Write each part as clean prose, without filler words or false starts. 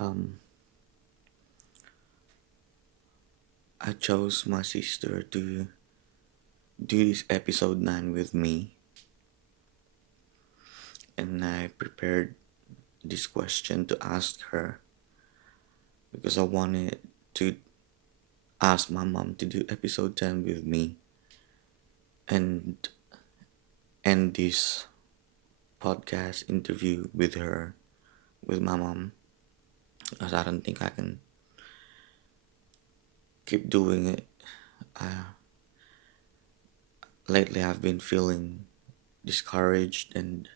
Um, I chose my sister to do this episode 9 with me, and I prepared this question to ask her because I wanted to ask my mom to do episode 10 with me and end this podcast interview with her, with my mom, because I don't think I can keep doing it. Lately, I've been feeling discouraged, and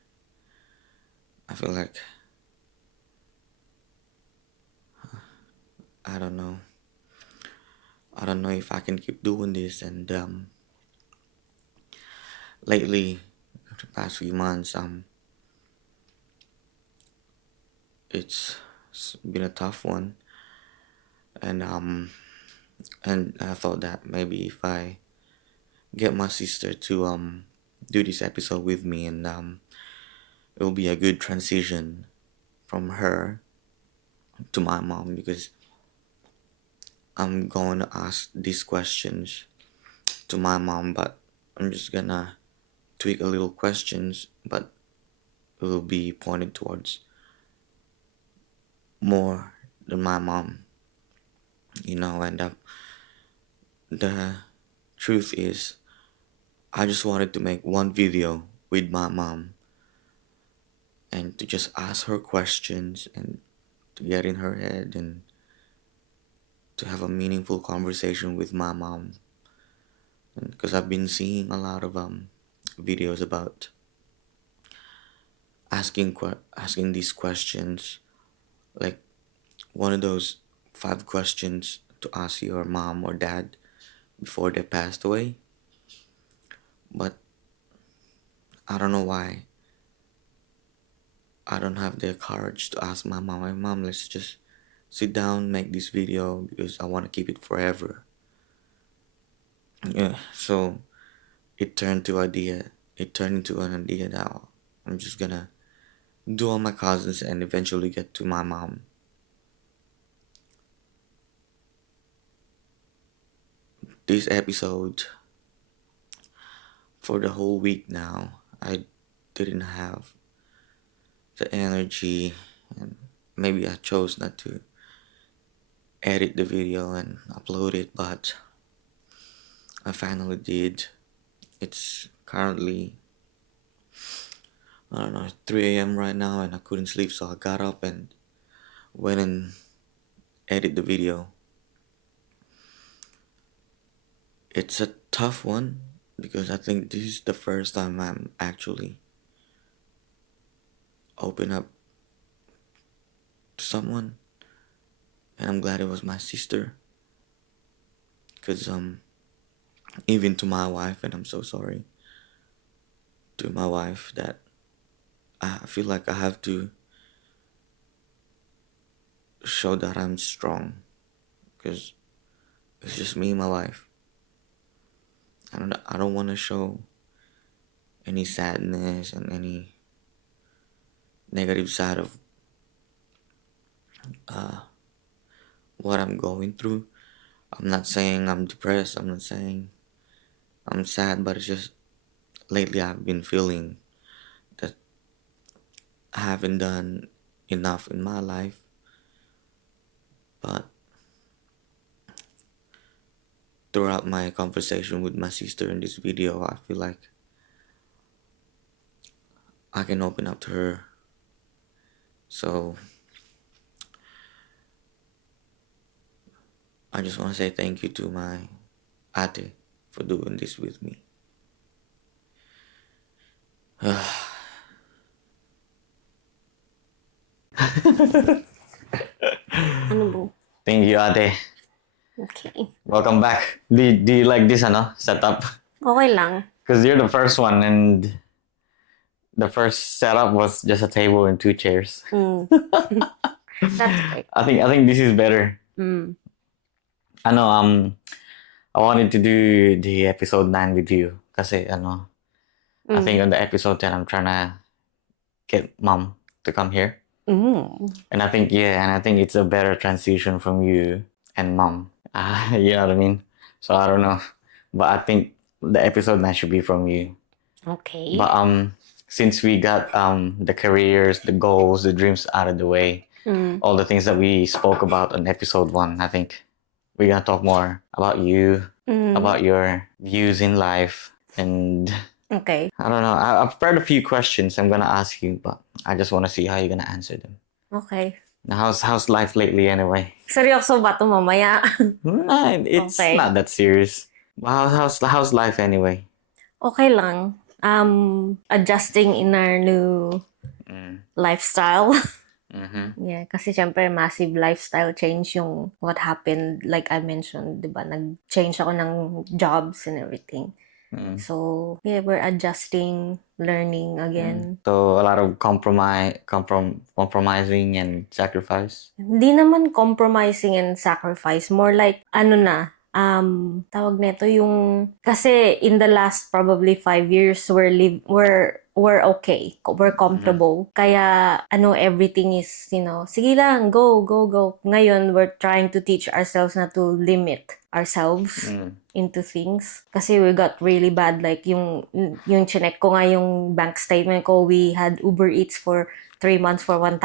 I feel like I don't know. I don't know if I can keep doing this. And lately, the past few months, it's been a tough one, and I thought that maybe if I get my sister to do this episode with me, and it will be a good transition from her to my mom, because I'm going to ask these questions to my mom, but I'm just gonna tweak a little questions, but it will be pointed towards more than my mom, and the truth is, I just wanted to make one video with my mom and to just ask her questions and to get in her head and to have a meaningful conversation with my mom. Because I've been seeing a lot of videos about asking these questions, like one of those 5 questions to ask your mom or dad before they passed away. But I don't know why I don't have the courage to ask my mom. My mom, let's just sit down, make this video because I want to keep it forever. Yeah, so it turned to idea. It turned into an idea that I'm just gonna do all my cousins and eventually get to my mom. This episode, for the whole week now, I didn't have the energy, and maybe I chose not to edit the video and upload it, but I finally did. It's currently, I don't know, 3 a.m. right now, and I couldn't sleep, so I got up and went and edit the video. It's a tough one because I think this is the first time I'm actually open up to someone, and I'm glad it was my sister. Because even to my wife, and I'm so sorry to my wife that I feel like I have to show that I'm strong, because it's just me and my wife. I don't want to show any sadness and any negative side of what I'm going through. I'm not saying I'm depressed. I'm not saying I'm sad, but it's just lately I've been feeling that I haven't done enough in my life. But throughout my conversation with my sister in this video, I feel like I can open up to her. So I just want to say thank you to my ate for doing this with me. Ano po? Thank you, ate. Okay. Welcome back. Do you like this setup? Okay lang. Because you're the first one, and the first setup was just a table and 2 chairs. That's great. I think this is better. I know I wanted to do the episode 9 with you kasi I think on the episode 10 I'm trying to get mom to come here. And I think it's a better transition from you and mom. You know what I mean? So I don't know, but I think the episode now should be from you. Okay. But since we got the careers, the goals, the dreams out of the way, all the things that we spoke about on episode 1, I think we're gonna talk more about you, about your views in life, and Okay. I don't know. I've prepared a few questions I'm gonna ask you, but I just want to see how you're gonna answer them. Okay. Now, how's life lately anyway? Seryoso ba ito mamaya? It's Okay. not that serious. But how's life anyway? Okay lang. Adjusting in our new lifestyle. Yeah, kasi syempre massive lifestyle change yung what happened, like I mentioned, 'di ba? Nag-change ako ng jobs and everything. So, yeah, we're adjusting, learning again. So a lot of compromising and sacrifice. Hindi naman compromising and sacrifice, more like ano na, tawag nito yung kasi in the last probably 5 years we're okay. We're comfortable. Kaya everything is, sige lang, go, go, go. Ngayon, we're trying to teach ourselves na to limit ourselves into things. Kasi we got really bad, like yung chinek ko nga yung bank statement ko, we had Uber Eats for 3 months for $1,000.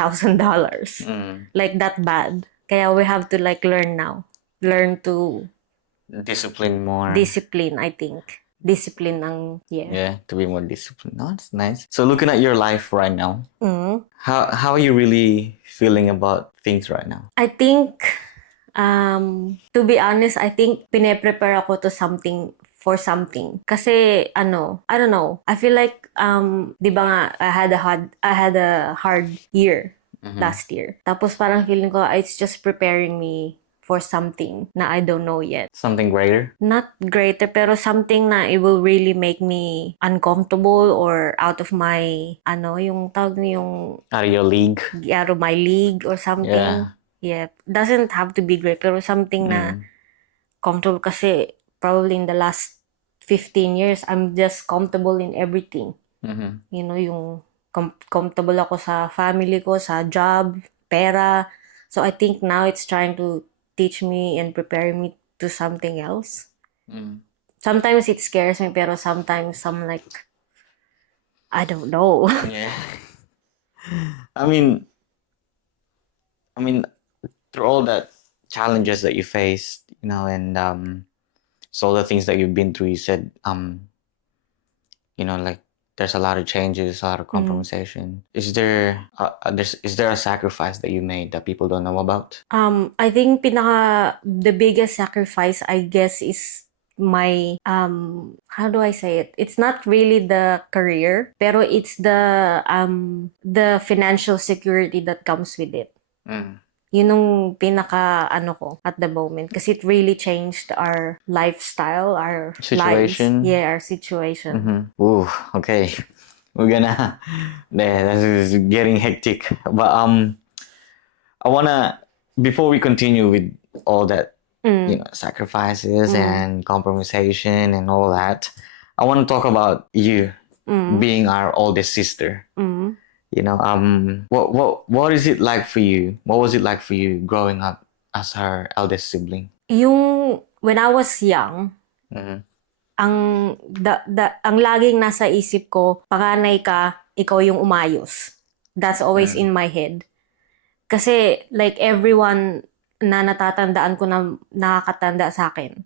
Like that bad. Kaya we have to like learn now. Learn to Discipline more. discipline, I think. Discipline ang, Yeah, to be more disciplined. No, that's nice. So looking at your life right now, Mm. how are you really feeling about things right now? I think, to be honest, I think pine-prepare ako to something for something. Kasi, I don't know. I feel like, di ba nga, I had a hard year last year. Tapos parang feeling ko, it's just preparing me for something na I don't know yet. Something greater? Not greater, pero something na it will really make me uncomfortable or out of my, yung tawag niyo yung Out of your league? out of my league or something. Yeah. Doesn't have to be great, pero something na comfortable kasi probably in the last 15 years, I'm just comfortable in everything. Yung comfortable ako sa family ko, sa job, pera. So I think now it's trying to teach me and prepare me to something else. Sometimes it scares me, pero sometimes I'm like, I don't know. Yeah. I mean, through all that challenges that you faced, and so all the things that you've been through, you said, like there's a lot of changes, a lot of compromisation. Is there a sacrifice that you made that people don't know about? I think the biggest sacrifice, I guess, is my, how do I say it? It's not really the career, pero it's the financial security that comes with it. Yun yung pinaka ko at the moment, kasi it really changed our lifestyle, our Situation? lives. Yeah, our situation. Ooh, okay. We're gonna. This is getting hectic. But I wanna, before we continue with all that, sacrifices and compromisation and all that, I want to talk about you being our oldest sister. What is it like for you? What was it like for you growing up as her eldest sibling? When I was young, ang laging nasa isip ko, panganay ka, ikaw yung umayos. That's always in my head. Kasi like everyone na natatandaan ko na nakakatanda sa akin,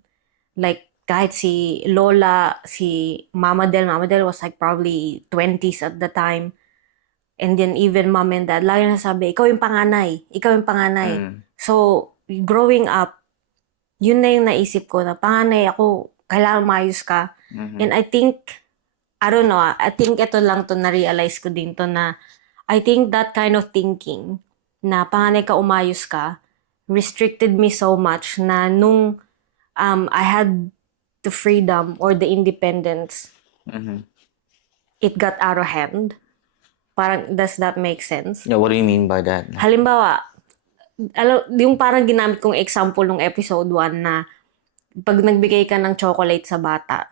like kahit si Lola, si Mama Del was like probably 20s at the time. And then even Mom and Dad, lagi nasabi, ikaw yung panganay. So, growing up, yun na yung naisip ko na panganay ako, kailangan maayos ka. And I think, I don't know, I think ito lang to na-realize ko din to na I think that kind of thinking na panganay ka, umayos ka, restricted me so much na nung I had the freedom or the independence, it got out of hand. Parang, does that make sense? Yeah, what do you mean by that? Halimbawa, yung parang ginamit kong example nung episode 1 na pag nagbigay ka ng chocolate sa bata,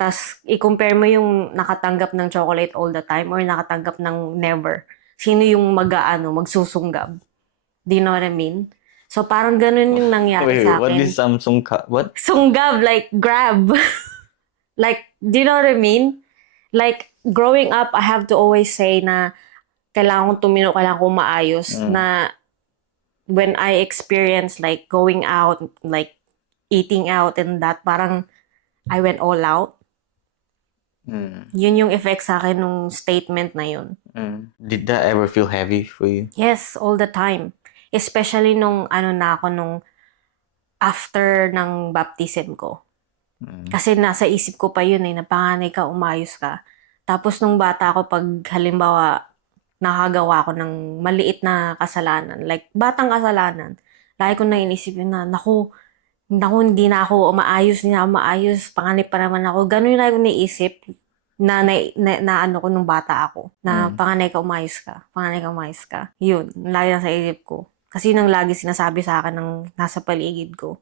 tas i-compare mo yung nakatanggap ng chocolate all the time or nakatanggap ng never. sino yung magsusunggab. Do you know what I mean? So, parang ganun yung nangyari Wait, sa what akin. is Samsung what? Sunggab, like grab. Like, do you know what I mean? Like, growing up, I have to always say na kailangan kong tumino, kailangan kong maayos. Na when I experience like going out, like eating out and that, parang I went all out. Yun yung effect sa akin nung statement na yun. Did that ever feel heavy for you? Yes, all the time. Especially nung nung after ng baptism ko. Kasi nasa isip ko pa yun na panganay ka, umayos ka. Tapos nung bata ako, pag halimbawa nakagawa ko ng maliit na kasalanan, like batang kasalanan, lagi ko na inisip yun na, naku, hindi na ako maayos, panganay pa naman ako. Ganun yung lagi ko naisip na ko nung bata ako. Na panganay ka, umayos ka. Yun, lagi na sa isip ko. Kasi nang lagi sinasabi sa akin ng nasa paligid ko.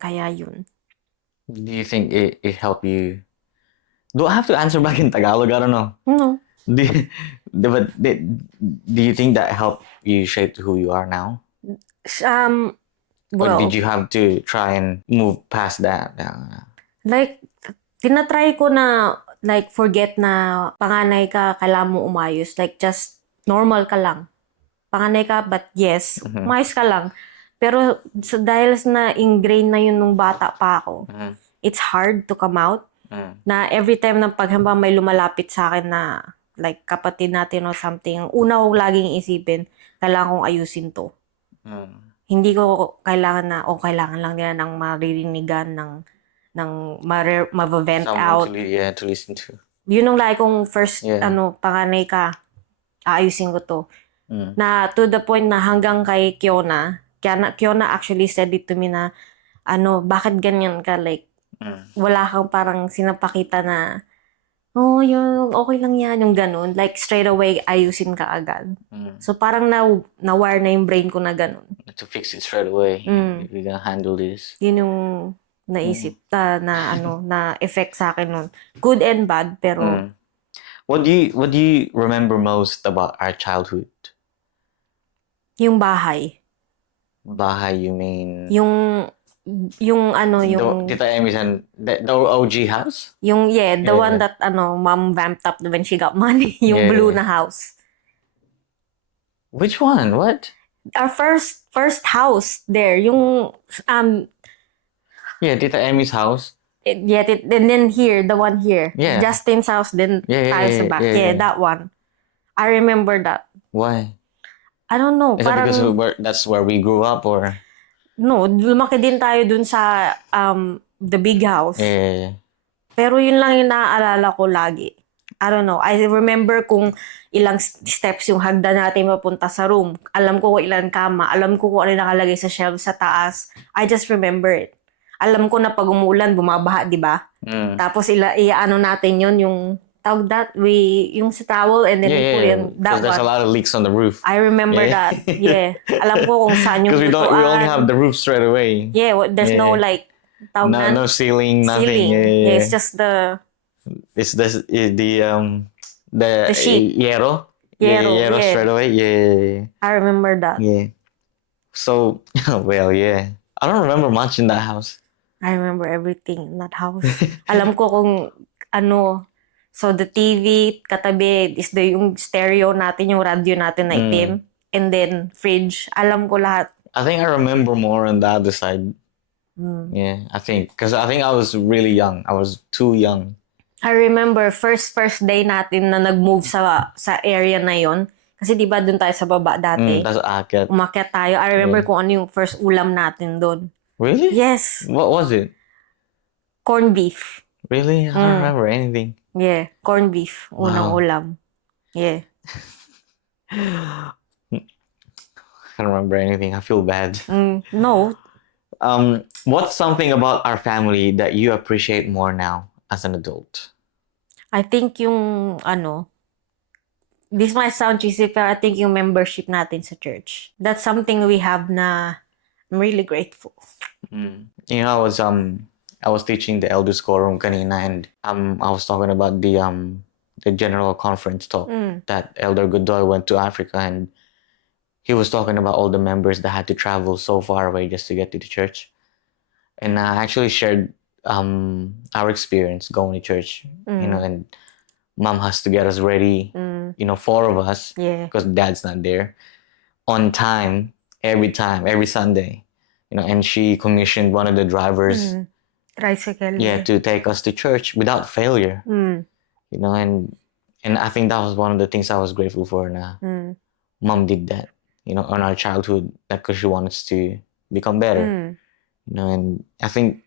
Kaya yun. Do you think it helped you? Do I have to answer back in Tagalog? I don't know. No. But do you think that helped you shape who you are now? Or Well, did you have to try and move past that? like, tinatry ko na, like, forget na panganay ka, kailangan mo umayos. Like, just normal ka lang. Panganay ka, but yes, umayos ka lang. Pero dahil na ingrained na yun nung bata pa ako, it's hard to come out. Na every time na paghamba may lumalapit sa akin na like kapatid natin or something, ang una kong laging isipin, kailangan kong ayusin to. Hindi ko kailangan lang nila ng maririnigan, ng ma-vent out. To listen to. Yun ang lagi kong first, panganay ka, aayusin ko to. Na to the point na hanggang kay Kiona actually said it to me na, bakit ganyan ka? Like, wala kang parang sinapakita na, yung okay lang yan, yung ganun. Like, straight away, ayusin ka agad. So, parang na-wire na yung brain ko na ganun. To fix it straight away. We're gonna handle this. Yun yung naisip na effect sa akin nun. Good and bad, pero... What do you remember most about our childhood? Yung bahay. Bahay, you mean? Yung Tita Emmy's and the OG house? The one that mom vamped up when she got money. Yung blue na house. Which one? What? Our first house there. Yung Tita Emmy's house. and then here, the one here. Yeah. Justin's house, then tiles sa back. Yeah, that one. I remember that. Why? I don't know. Is that because that's where we grew up, or? No, lumaki din tayo dun sa the big house. Yeah. Pero yun lang yung naaalala ko lagi. I don't know. I remember kung ilang steps yung hagdan natin mapunta sa room. Alam ko kung ilang kama. Alam ko kung ano nakalagay sa shelf sa taas. I just remember it. Alam ko na pag umulan, bumabaha, di ba? Tapos natin yun, yung tawag that, yung sa towel and then that one. There's a lot of leaks on the roof. I remember that. Yeah. Alam ko kung saan yung because we only have the roof straight away. Yeah, there's no like no ceiling, nothing. Yeah, it's just the sheet. Hierro straight away. Yeah. I remember that. Yeah. So, well, yeah. I don't remember much in that house. I remember everything in that house. Alam ko kung so the TV katabi is yung stereo natin, yung radio natin na itim, and then fridge. Alam ko lahat. I think I remember more on the other side. Yeah, I think because I think I was really young. I was too young. I remember first day natin na nag-move sa area na yon. Kasi di ba doon tayo sa baba dati? That's akyat. Umakyat tayo. I remember kung ano yung first ulam natin doon. Really? Yes. What was it? Corned beef. Really? I don't remember anything. Yeah, corned beef. Unang ulam. Yeah. I don't remember anything. I feel bad. No. What's something about our family that you appreciate more now as an adult? I think yung this might sound cheesy, pero I think yung membership natin sa church. That's something we have na I'm really grateful. You know, I was teaching the elders quorum kanina, and I was talking about the the general conference talk that Elder Goodall went to Africa, and he was talking about all the members that had to travel so far away just to get to the church. And I actually shared our experience going to church, and mom has to get us ready, 4 of us, because dad's not there, on time, every Sunday, and she commissioned one of the drivers, tricycle, to take us to church without failure, and I think that was one of the things I was grateful for. Mom did that, on our childhood, because she wanted us to become better, and I think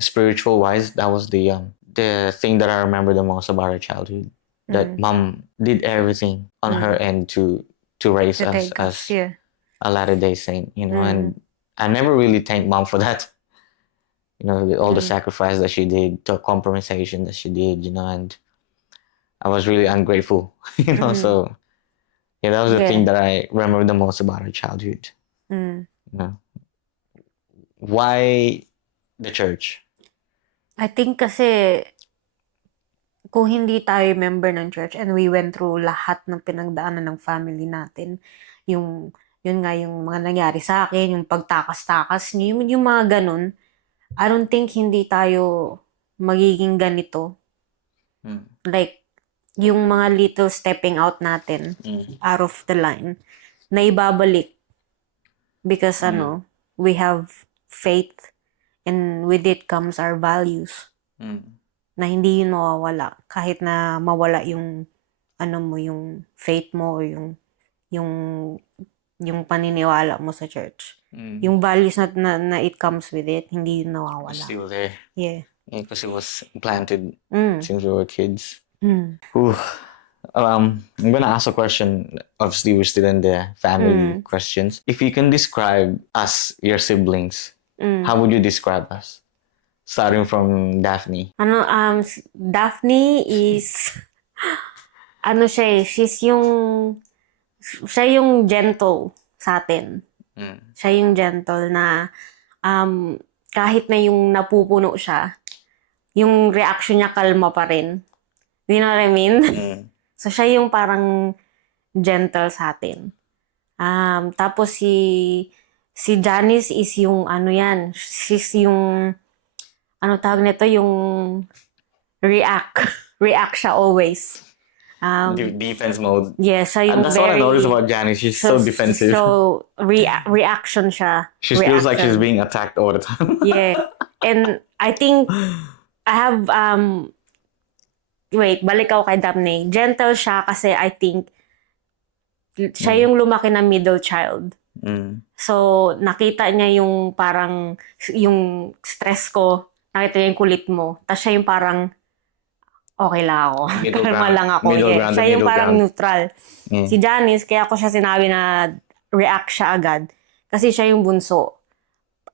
spiritual wise, that was the thing that I remember the most about our childhood. That mom did everything on her end to raise us as a Latter-day Saint, and I never really thanked mom for that. All the sacrifice that she did, the compromisation that she did, and I was really ungrateful, So yeah, that was the thing that I remember the most about our childhood. Why the church? I think kasi kung hindi tayo member ng church and we went through lahat ng pinagdaanan ng family natin, yun nga yung mga nangyari sa akin, yung pagtakas-takas niyo, yung mga ganun, I don't think hindi tayo magiging ganito. Like, yung mga little stepping out natin, out of the line, na ibabalik. Because, we have faith, and with it comes our values. Na hindi yun mawawala. Kahit na mawala yung, yung faith mo, or yung paniniwala mo sa church. Yung values na it comes with it, hindi yun nawawala. It's still there. Yeah. Because it was planted since we were kids. Mm. I'm gonna ask a question. Obviously, we're still in the family questions. If you can describe us, your siblings, how would you describe us? Starting from Daphne. Daphne is, siya yung gentle sa atin. Siya yung gentle na, kahit na yung napupuno siya, yung reaction niya kalma pa rin. You know what I mean? So, siya yung parang gentle sa atin. Tapos si Janice is yung she's yung, tawag nito, yung react siya always. Defense mode. Yeah, siya yung And that's what I noticed about Janice. She's so defensive. So, reaction siya. She feels like she's being attacked all the time. Yeah. And I think, I have, wait, balik ako kay Daphne. Gentle siya kasi I think, siya yung lumaki na middle child. So, nakita niya yung parang, yung stress ko, nakita niya yung kulit mo. Tapos siya yung parang, okay lang ako. Kalma lang ako. Siya yung parang neutral. Si Janice, kaya ko siya sinabi na react siya agad. Kasi siya yung bunso.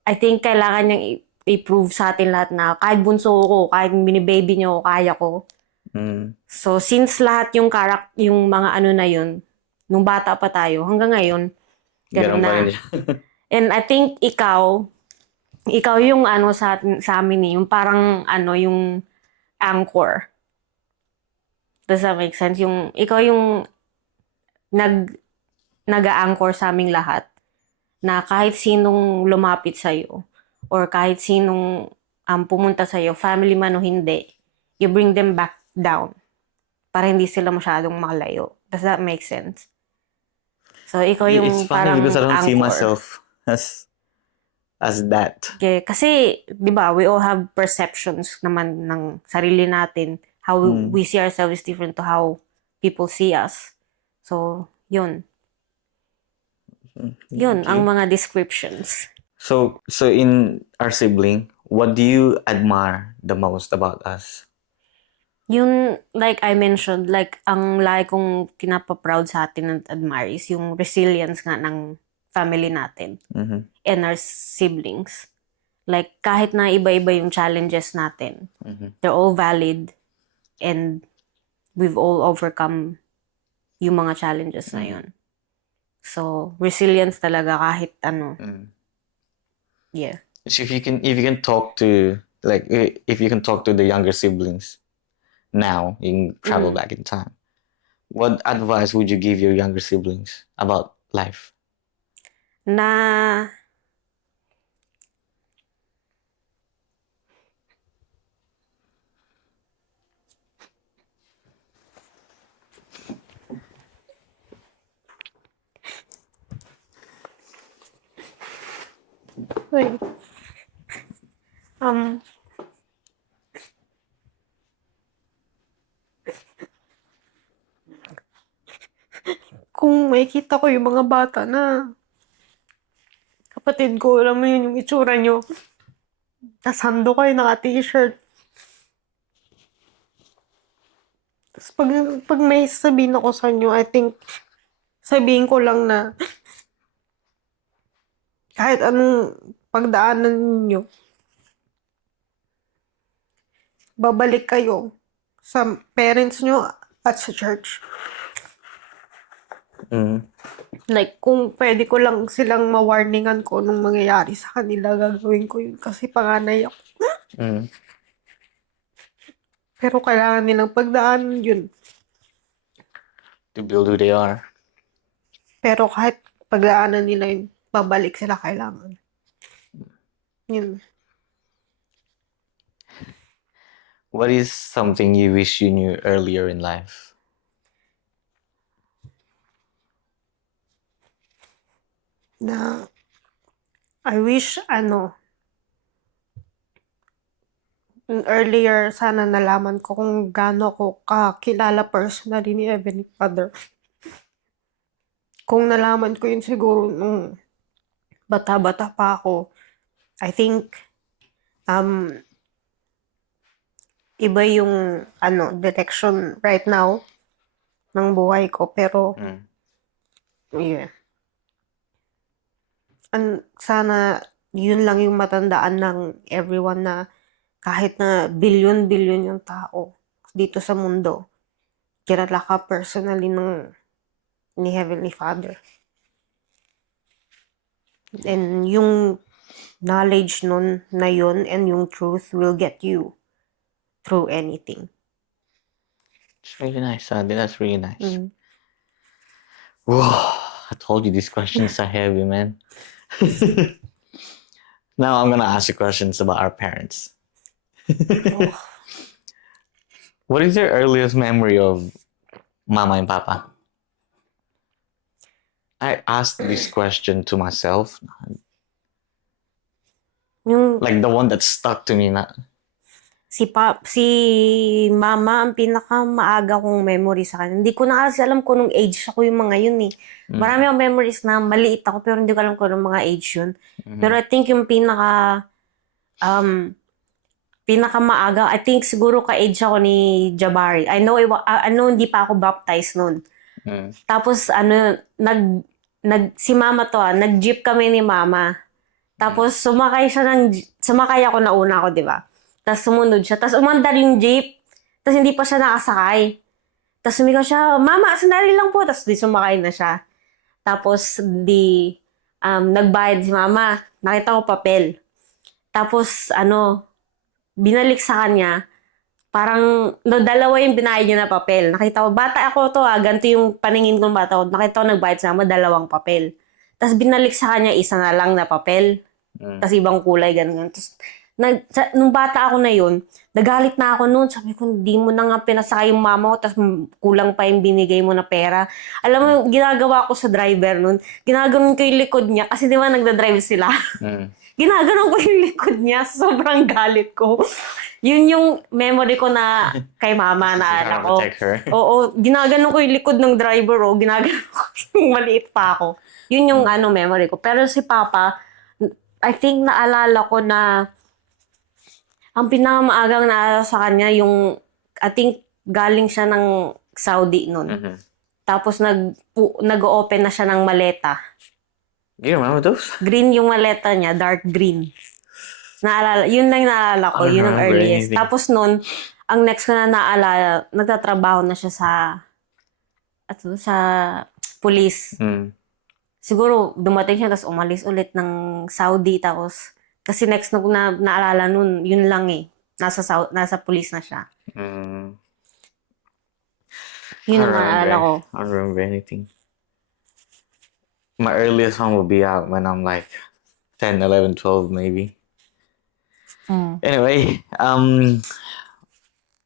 I think kailangan niyang i-prove sa atin lahat na kahit bunso ko, kahit binibaby niyo, kaya ko. So, since lahat yung mga na yun, nung bata pa tayo, hanggang ngayon, ganun na. And I think ikaw yung sa amin yung parang yung anchor. Does that make sense? Ikaw yung nag-a-anchor sa aming lahat. Na kahit sinong lumapit sa'yo, or kahit sinong pumunta sa'yo, family man o hindi, you bring them back down. Para hindi sila masyadong makalayo. Does that make sense? So, ikaw yung it's parang funny because I don't anchor. see myself as that. Okay, kasi, di ba, we all have perceptions naman ng sarili natin. How we see ourselves is different to how people see us. So, yun. Yun, ang mga descriptions. So in our sibling, what do you admire the most about us? Yun, like I mentioned, like, ang lagi kong kinapaproud sa atin at admire is yung resilience nga ng family natin and our siblings. Like, kahit na iba-iba yung challenges natin, they're all valid and we've all overcome yung mga challenges na yun. So, resilience talaga kahit ano. Yeah. So if you can talk to the younger siblings now, you can travel back in time. What advice would you give your younger siblings about life? Na Wait. Kung makikita ko yung mga bata na kapatid ko, alam mo yun yung itsura nyo. Tas hando kayo naka-t-shirt. Tapos pag may sabihin ako sa inyo, I think sabihin ko lang na kahit anong pagdaanan ninyo, babalik kayo sa parents nyo at sa church. Like, kung pwede ko lang silang ma-warningan ko nung mangyayari sa kanila, gagawin ko yun kasi panganay ako. Pero kailangan nilang pagdaanan yun. To build who they are. Pero kahit pagdaanan nila yun, babalik sila kailangan. Yun. What is something you wish you knew earlier in life? Na I wish earlier sana nalaman ko kung gaano ko kakilala personally ni Heavenly Father. Kung nalaman ko yun siguro nung bata-bata pa ako, I think iba yung direction right now ng buhay ko, pero yeah. Sana yun lang yung matandaan ng everyone na kahit na bilyon-bilyon yung tao dito sa mundo, kilala ka personally ni Heavenly Father. And yung knowledge nun na yun and yung truth will get you through anything. It's really nice, Sandy. That's really nice. Whoa, I told you these questions are heavy, man. Now I'm gonna ask you questions about our parents. What is your earliest memory of Mama and Papa? I asked this question to myself. Like the one that stuck to me. Si Mama ang pinakamaaga kong memory sa kanya. Hindi ko na kasi alam kung nung age ako yung mga yun eh. Marami akong memories na maliit ako pero hindi ko alam kung nung mga age yun. Pero I think yung pinakamaaga, I think siguro ka-age ako ni Jabari. I know hindi pa ako baptized noon. Tapos si Mama nag-jeep kami ni Mama. Tapos sumakay ako na una ako, di ba? Tapos sumunod siya. Tapos umandar yung jeep. Tapos hindi pa siya nakasakay. Tapos sumigaw siya, Mama, sandali lang po. Tapos di sumakay na siya. Tapos nagbayad si Mama. Nakita ko papel. Tapos binalik sa kanya. Parang dalawa yung binayad niya na papel. Nakita ko, bata ako to ganito yung paningin kong bata ko. Nakita ko nagbayad sa Mama, 2 papel. Tapos binalik sa kanya, 1 na lang na papel. Tapos ibang kulay, ganun. Tapos nung bata ako na yun, nagalit na ako noon. Sabi ko, hindi mo na nga pinasakay yung mama ko, tapos kulang pa yung binigay mo na pera. Alam mo, ginagawa ko sa driver noon, ginaganon ko yung likod niya, kasi di ba nagda-drive sila? Ginaganon ko yung likod niya, sobrang galit ko. Yun yung memory ko na kay mama na alam ko. Oo, ginaganon ko yung likod ng driver, ginaganon ko yung maliit pa ako. Yun yung memory ko. Pero si Papa, I think naalala ko na ang pinakamaagang naalala sa kanya yung, I think galing siya ng Saudi noon. Tapos nag-open na siya ng maleta. Do you remember those? Green yung maleta niya, dark green. Yun lang naalala ko, yun ang earliest. Anything. Tapos noon, ang next ko na naalala, nagtatrabaho na siya sa police. Siguro dumating siya tapos umalis ulit ng Saudi tapos kasi next na naalala nun, yun lang eh. Nasa police na siya. Yun ang maalala ko. I don't remember anything. My earliest one will be out when I'm like 10, 11, 12 maybe. Anyway,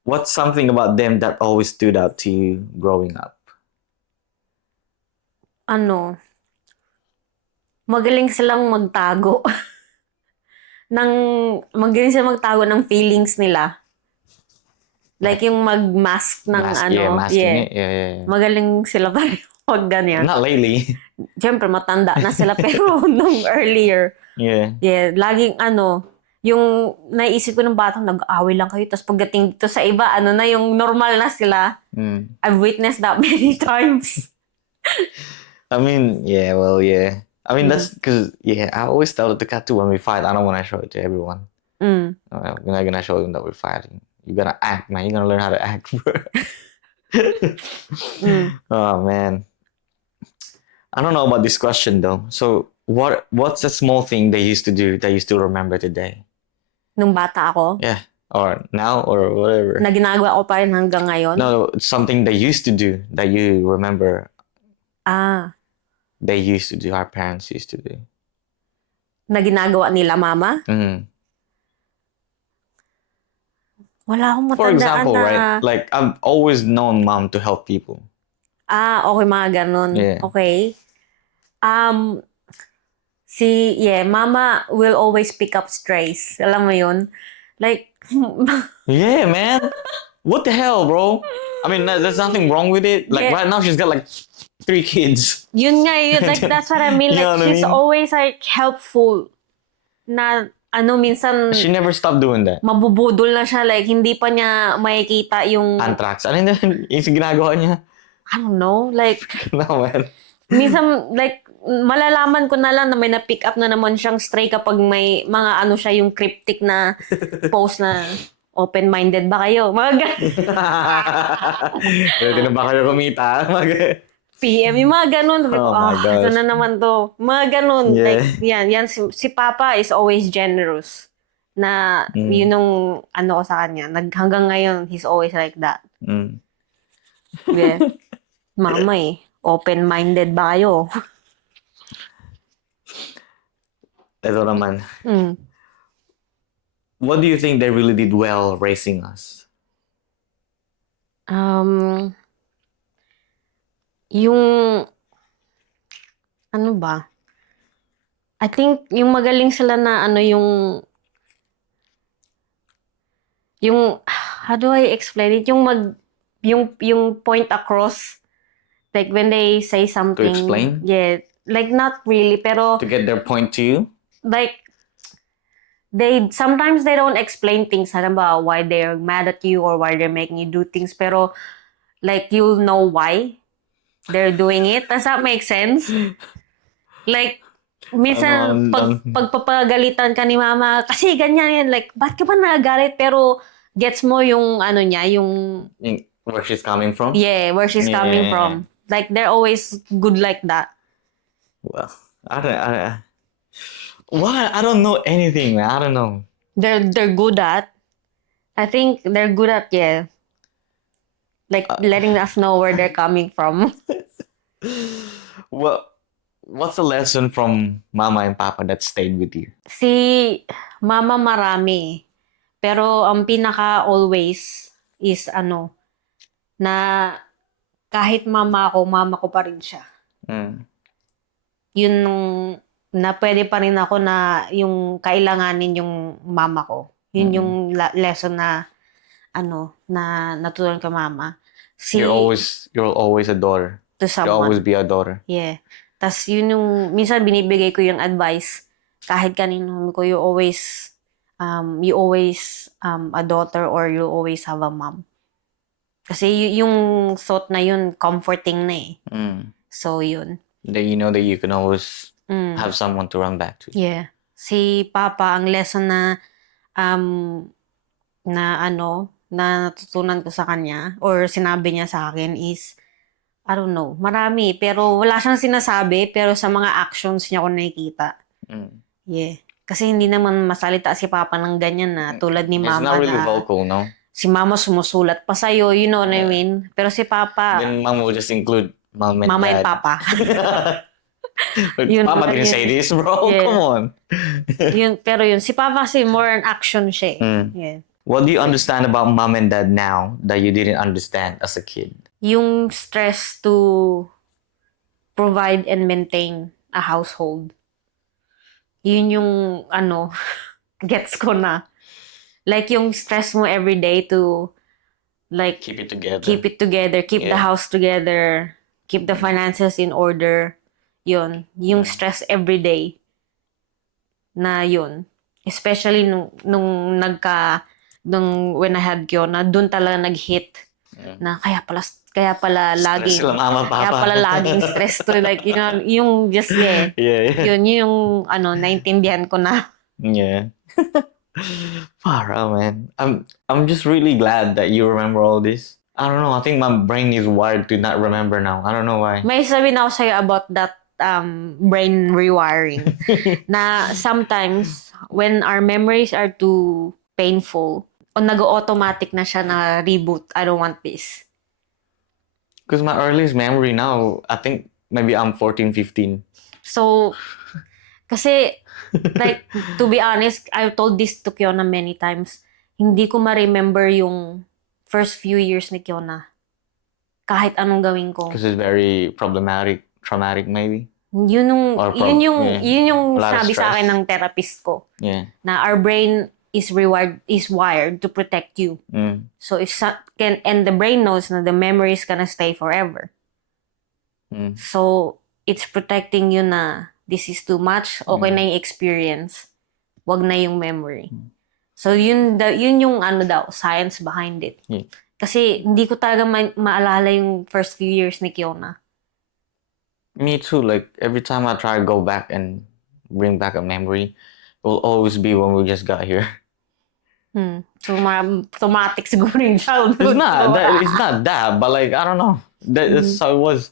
what's something about them that always stood out to you growing up? Ano, magaling silang magtago. Magaling silang magtago ng feelings nila. Like yung mag-mask ng Masking it. Yeah. Magaling sila pa rin pag ganyan. Not lately. Siyempre, matanda na sila pero nung earlier. Yeah. Yeah, laging yung naisip ko ng batang nag-away lang kayo tapos pagdating dito sa iba, na yung normal na sila. I've witnessed that many times. I mean, yeah, well, yeah. I mean, that's because, yeah, I always tell it to Kat too when we fight. I don't want to show it to everyone. I'm not going to show them that we're fighting. You got to act, man. You got to learn how to act, bro. Oh, man. I don't know about this question, though. So, what's a small thing they used to do that you still remember today? Nung bata ako? Yeah. Or now, or whatever. Na ginagawa ko pa rin hanggang ngayon? No, something they used to do that you remember. They used to do, our parents used to do. Na ginagawa nila, mama? Wala akong matandaan. For example, right? Like, I've always known mom to help people. Okay, mga ganun. Yeah. Okay. Mama will always pick up strays. Alam mo yun? Like, yeah, man. What the hell, bro? I mean, there's nothing wrong with it. Like, right now, she's got like 3 kids. Yun nga, like, that's what I mean. You know Like, what I she's mean? always like helpful. Na, minsan, She never stopped doing that. mabubudol na siya. Like, hindi pa niya makikita yung, Anthrax. Ano yung ginagawa niya? I don't know, like, No, man. minsan, like, malalaman ko na lang na may na-pick up na naman siyang stray kapag may mga siya, yung cryptic na post na open-minded ba kayo? Mga Pwede na ba kayo kumita? PM, yung mga ganun. Oh my gosh. Ito na naman to. Mga ganun. Yeah. Like, yan si Papa is always generous. Na, yun yung ko sa kanya. Hanggang ngayon, he's always like that. Yeah. Mama open-minded ba kayo? Ito naman. What do you think they really did well raising us? Yung, ano ba? I think, yung magaling sila na yung, how do I explain it? Yung point across. Like, when they say something. To explain? Yeah. Like, not really, pero. To get their point to you? Like, sometimes they don't explain things about why they're mad at you or why they're making you do things, pero, like, you'll know why they're doing it. Does that make sense? Like, minsan, pagpapagalitan ka ni mama, kasi ganyan yan, like, ba't ka ba nagagalit? Pero, gets mo yung, niya, yung... Where she's coming from? Yeah, where she's coming from. Like, they're always good like that. Well, I don't know anything, man. I don't know. They're good at. I think they're good at, like, letting us know where they're coming from. Well, what's the lesson from Mama and Papa that stayed with you? Si Mama marami. Pero ang pinaka always is na kahit mama ko pa rin siya. Yun na pwede pa rin ako na yung kailanganin yung mama ko. Yun yung lesson na na natutunan ko mama. You're always a daughter. To someone. You'll always be a daughter. Yeah. Tas yun yung minsan binibigay ko yung advice kahit kanino ko, you always a daughter or you always have a mom. Kasi yung thought na yun comforting na So yun. That you know that you can always have someone to run back to. Yeah. Si Papa, ang lesson na na natutunan ko sa kanya or sinabi niya sa akin is, I don't know, marami. Pero wala siyang sinasabi, pero sa mga actions niya ko nakikita. Yeah. Kasi hindi naman masalita si Papa ng ganyan na tulad ni Mama. He's not really vocal, no? Si mama sumusulat pa sa'yo, you know what I mean? Pero si papa, Then mom will just include mom and mama and dad. papa. But Yun Mama lang didn't yun. say this, bro. Yeah. Come on. Pero si papa kasi more an action siya eh. Mm. Yeah. What do you understand about mom and dad now that you didn't understand as a kid? Yung stress to provide and maintain a household. Yun yung gets ko na. Like yung stress mo every day to like Keep it together. keep it together, keep the Yeah. house together, keep the finances in order. Yun. Yung stress every day na yun. Especially nung when I had Kiona, dun talaga nag-hit na kaya pala laging Stress sila mama, papa. kaya pala laging stress to like yung just Yeah, yeah. yun yung naintindihan ko na. Yeah. Far out, man. I'm just really glad that you remember all this. I don't know. I think my brain is wired to not remember now. I don't know why. May sabihin ako sa'yo about that brain rewiring na sometimes when our memories are too painful o nag-automatic na siya na reboot, I don't want this. Because my earliest memory now, I think maybe I'm 14, 15. So, kasi, like, to be honest, I've told this to Kiona many times, hindi ko ma-remember yung first few years ni Kiona. Kahit anong gawin ko. Because it's very traumatic maybe. Yun yung A lot of sabi sa stress. akin ng therapist ko. Yeah. Na our brain is wired to protect you. Mm. So and the brain knows na the memory is gonna stay forever. Mm. So it's protecting you na this is too much, okay na yung experience. Wag na yung memory. So yun yung science behind it. Yeah. Kasi hindi ko talaga maalala yung first few years ni Kiona. Me too. Like every time I try to go back and bring back a memory, it will always be when we just got here. So traumatic siguro yung childhood. It's not that, but like I don't know. That's how it was.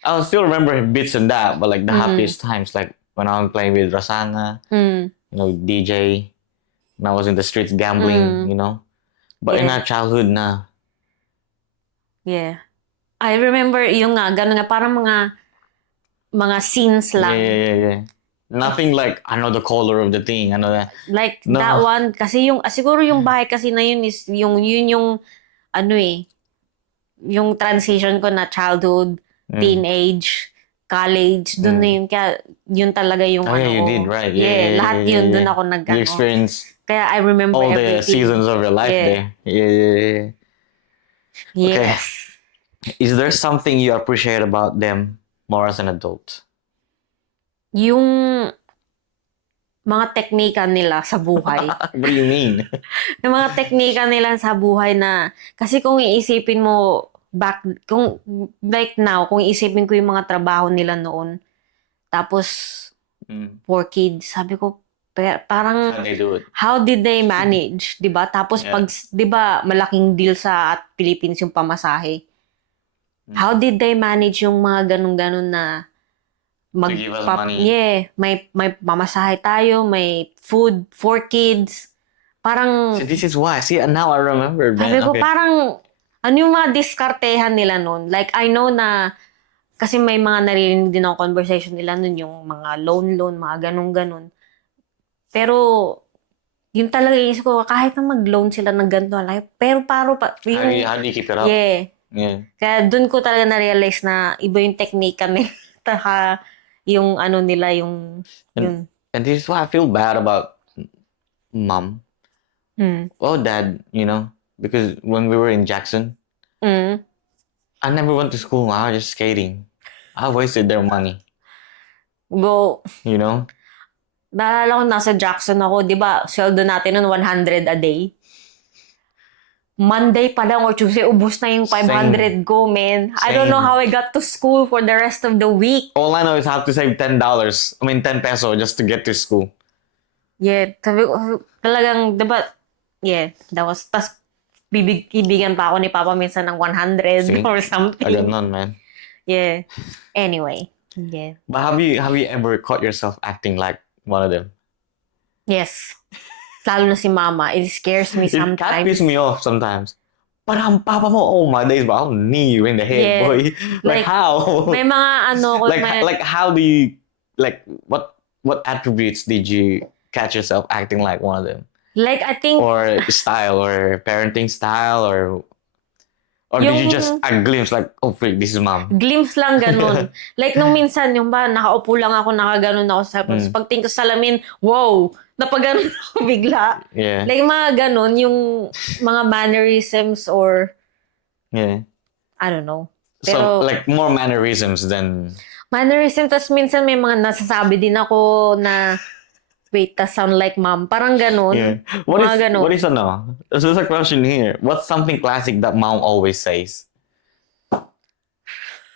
I'll still remember bits and that, but like the happiest times, like when I was playing with Rasana, DJ, and I was in the streets gambling, But in our childhood na. Yeah. I remember yung ganun nga, parang mga scenes lang. Yeah. Nothing like, I know the color of the thing, I know that. Like, that one, kasi siguro yung bahay kasi na yun is, yung yung transition ko na childhood, teenage, college, dun na yun. Kaya, yun talaga yung you did, right. Yeah, lahat yun, dun ako You experienced kaya I remember all everything. the seasons of your life there. Yeah. Yes. Okay. Is there something you appreciate about them more as an adult? Yung mga teknika nila sa buhay. What do you mean? Yung mga teknika nila sa buhay na, kasi kung iisipin mo, kung like now, kung iisipin ko yung mga trabaho nila noon, tapos, 4 kids, sabi ko, parang, How they do it? how did they manage, diba? Tapos pag, diba, malaking deal sa Philippines yung pamasahe. How did they manage yung mga ganun-ganun na To give us money. Yeah, may mamasahe tayo, may food, 4 kids. Parang, See, this is why. See, now I remember, man. sabi ko, Okay. parang, ano yung mga diskartehan nila nun? Like, I know na, kasi may mga naririnig din ako conversation nila nun, yung mga loan, mga ganun-ganun. Pero, yun talaga yung isip ko, kahit na mag-loan sila ng ganito, pero How do you keep it up? Yeah. Yeah. Kaya dun ko talaga na-realize na iba yung teknika nila. Taka yung nila, yung... And this is why I feel bad about mom. Oh, dad, because when we were in Jackson, I never went to school. I was just skating. I wasted their money. Go. Naalala ko nasa Jackson ako, di ba, sweldo natin nun 100 a day. Monday pa lang or Tuesday, ubus na yung 500 ko, man. I don't know how I got to school for the rest of the week. All I know is I have to save $10. 10 peso just to get to school. Yeah, sabi ko, talagang, diba, yeah, that was, tas bibigyan pa ako ni Papa minsan ng 100 or something. I got none, man. Yeah. Anyway, yeah. But have you ever caught yourself acting like one of them? Yes. Lalo na si mama. It scares me That sometimes. pisses me off sometimes. Parang papa mo, oh my days, bro, I'll knee you in the head, Yeah. boy. Like, Like how? May mga ano ko. Like how do you, like what attributes did you catch yourself acting like one of them? Like, I think, Or style, or parenting style, or did you Yung- just a glimpse like, oh freak, this is mom? glimpse lang ganun. Like, nung minsan, yung ba, nakaupo lang ako, nakaganon ako sa pagtingin ko sa salamin, wow, napaganon ako bigla. Yeah. Like, mga ganon, yung mga mannerisms or, Yeah. I don't know. So Pero, like more mannerisms than. mannerism, tas minsan may mga nasasabi din ako na, wait, that sound like mom. Parang ganon. Yeah. Mga ganon. What is ano? So there's a question here. What's something classic that mom always says?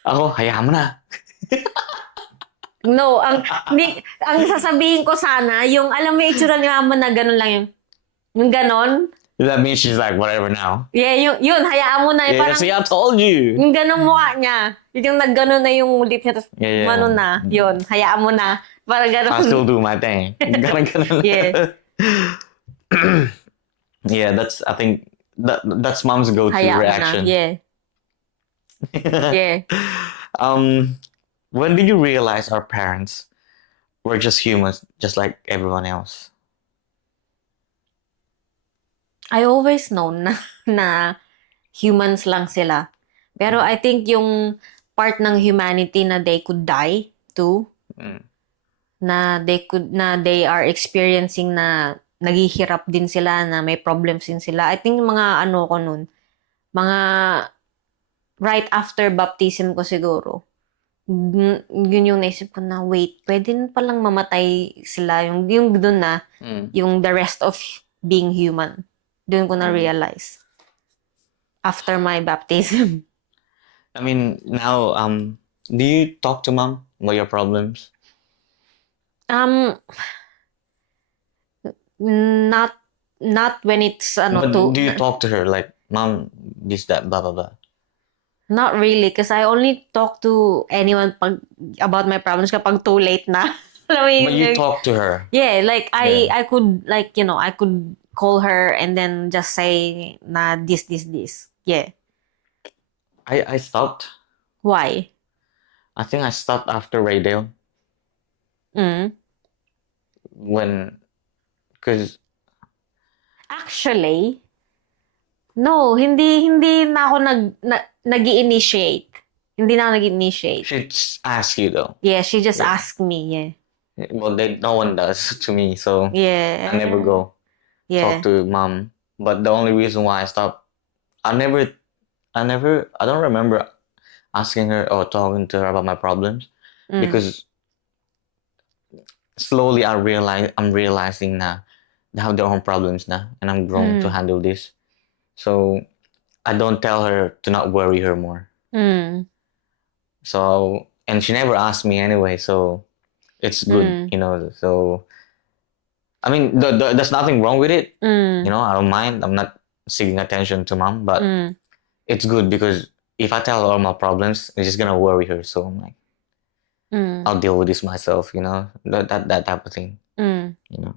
Ako, hayaan mo na. No, ang sasabihin ko sana, yung alam mo yung itsura ni mama na ganon lang yung ganon. That means she's like, whatever now. Yeah, yun, hayaan mo na. Yeah, Parang, see, I told you. yung ganong mukha niya. Yung nagganon na yung lip niya, tapos Yeah. ano na, yun, hayaan mo na. Parang I ganon. still do my thing. Ganun. Yeah. Yeah, I think that's mom's go-to Hayaan mo na. reaction. Yeah. Yeah. When did you realize our parents were just humans, just like everyone else? I always known na humans lang sila. Pero I think yung part ng humanity na they could die too, na they are experiencing na naghihirap din sila, na may problems din sila. I think mga ano ko nun, mga right after baptism ko siguro. Yun yung naisip ko na, wait, pwede na palang mamatay sila. Yung dun na, yung the rest of being human. Dun ko na-realize. After my baptism. I mean, now, do you talk to mom about your problems? Not when it's But do you talk to her like, mom, this, that, blah, blah, blah? Not really, because I only talk to anyone about my problems kapag too late na. Alam mo yun, But you talk to her. yeah, like I could, like, you know, I could call her and then just say na this. Yeah. I stopped. Why? I think I stopped after Raydale. Because Actually, no, hindi na ako nag-initiate. Hindi na ako nag-initiate. she just asked you though. Yeah, she just Yeah. asked me, yeah. Well, no one does to me, so Yeah. I never go Yeah. talk to mom. But the only reason why I stopped, I don't remember asking her or talking to her about my problems because slowly I'm realizing na they have their own problems na, and I'm grown to handle this. So I don't tell her to not worry her more. So, and she never asked me anyway, so it's good, you know. So I mean, there's nothing wrong with it. You know, I don't mind. I'm not seeking attention to mom, but it's good because if I tell her all my problems, it's just gonna worry her. So I'm like, I'll deal with this myself. You know, that type of thing. You know,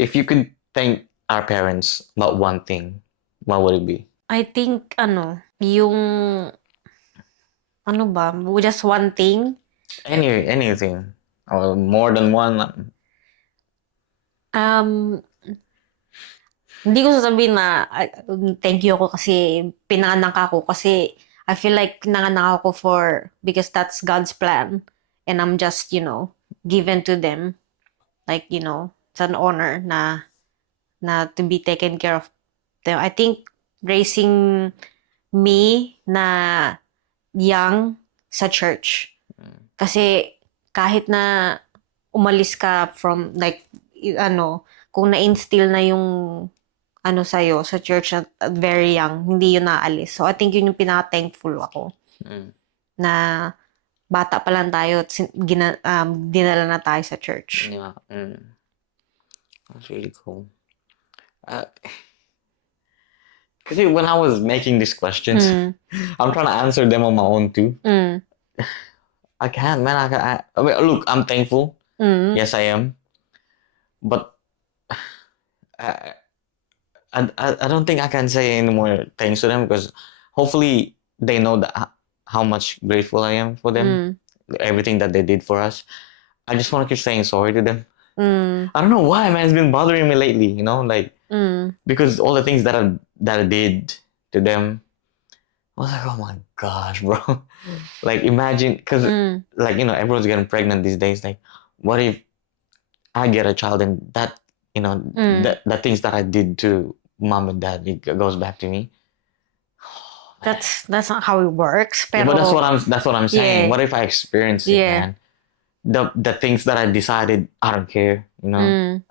if you could thank our parents about one thing, what would it be? I think, yung, just one thing. Anything, or more than one. Hindi ko sasabihin na thank you ako kasi pinanganak ako, kasi I feel like pinanganak ako because that's God's plan, and I'm just, given to them, like, it's an honor na to be taken care of them. I think raising me na young sa church, kasi kahit na umalis ka from, like, kung na-instill na yung sa'yo sa church at very young, hindi yun naalis. So I think yun yung pinaka-thankful ako. Na bata pa lang tayo at dinala na tayo sa church. Yeah. That's really cool. Kasi when I was making these questions, I'm trying to answer them on my own too. I can't, man. I mean, look, I'm thankful. Yes, I am. But I don't think I can say any more thanks to them because hopefully they know that how much grateful I am for them, everything that they did for us. I just want to keep saying sorry to them. I don't know why, man. It's been bothering me lately. Like because all the things that I did to them, I was like, oh my gosh, bro. Like imagine, because like everyone's getting pregnant these days. Like, what if I get a child and that the things that I did to mom and dad, it goes back to me. That's not how it works. Yeah, but that's what I'm saying. Yeah. What if I experience it, Yeah. man? The things that I decided, I don't care.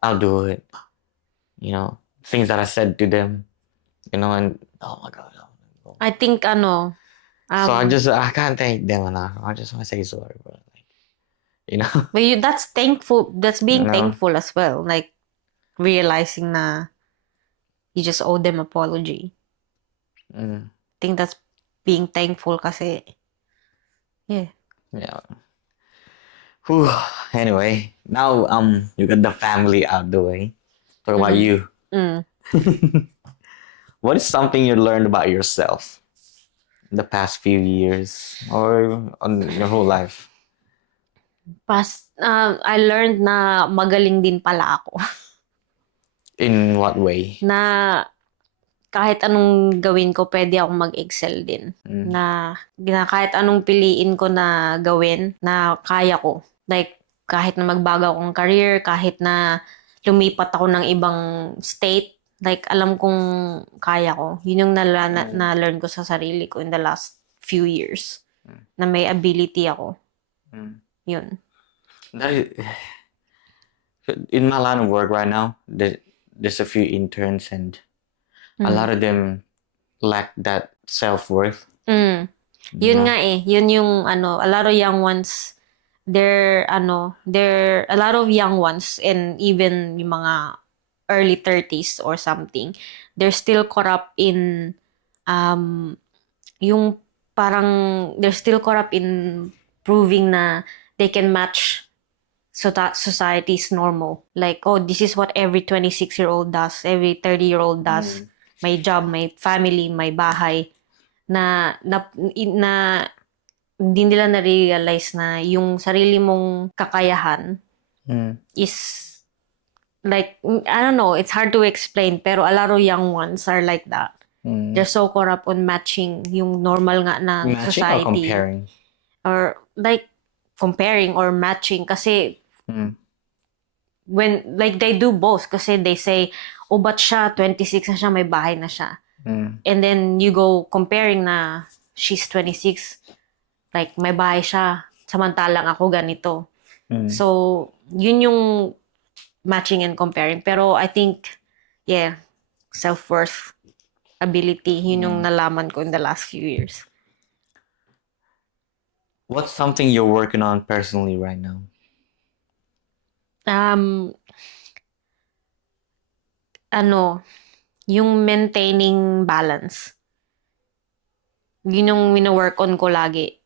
I'll do it. Things that I said to them, and oh my god. I think So I can't thank them enough. I just want to say sorry, bro. but that's thankful. That's being No. thankful as well. Like realizing na you just owe them apology. I think that's being thankful kasi yeah. Whew. Anyway, now you got the family out the way. Talk about you. What is something you learned about yourself in the past few years or on your whole life? I learned na magaling din pala ako. In what way? Na kahit anong gawin ko, pwede akong mag-excel din. Na kahit anong piliin ko na gawin, na kaya ko. Like, kahit na magbago akong career, kahit na lumipat ako ng ibang state, like, alam kong kaya ko. Yun yung na-learn ko sa sarili ko in the last few years. Na may ability ako. Yun. In my line of work right now, there's a few interns and a lot of them lack that self-worth. Yun nga eh. Yun yung a lot of young ones, they're a lot of young ones and even yung mga early 30s or something, they're still caught up in yung parang they're still caught up in proving na they can match society's normal. Like, oh, this is what every 26-year-old does, every 30-year-old does. May job, may family, may bahay. Na hindi nila na-realize na yung sarili mong kakayahan is like, I don't know, it's hard to explain, pero a lot of young ones are like that. They're so caught up on matching yung normal nga na Matching society. or comparing? Or like comparing or matching kasi when like they do both kasi they say, oh, but siya 26 na siya, may bahay na siya. And then you go comparing na she's 26, like may bahay siya, samantalang ako ganito. So yun yung matching and comparing. Pero I think self-worth, ability, yun yung nalaman ko in the last few years. What's something you're working on personally right now? Yung maintaining balance. Yun yung wino-work on ko lagi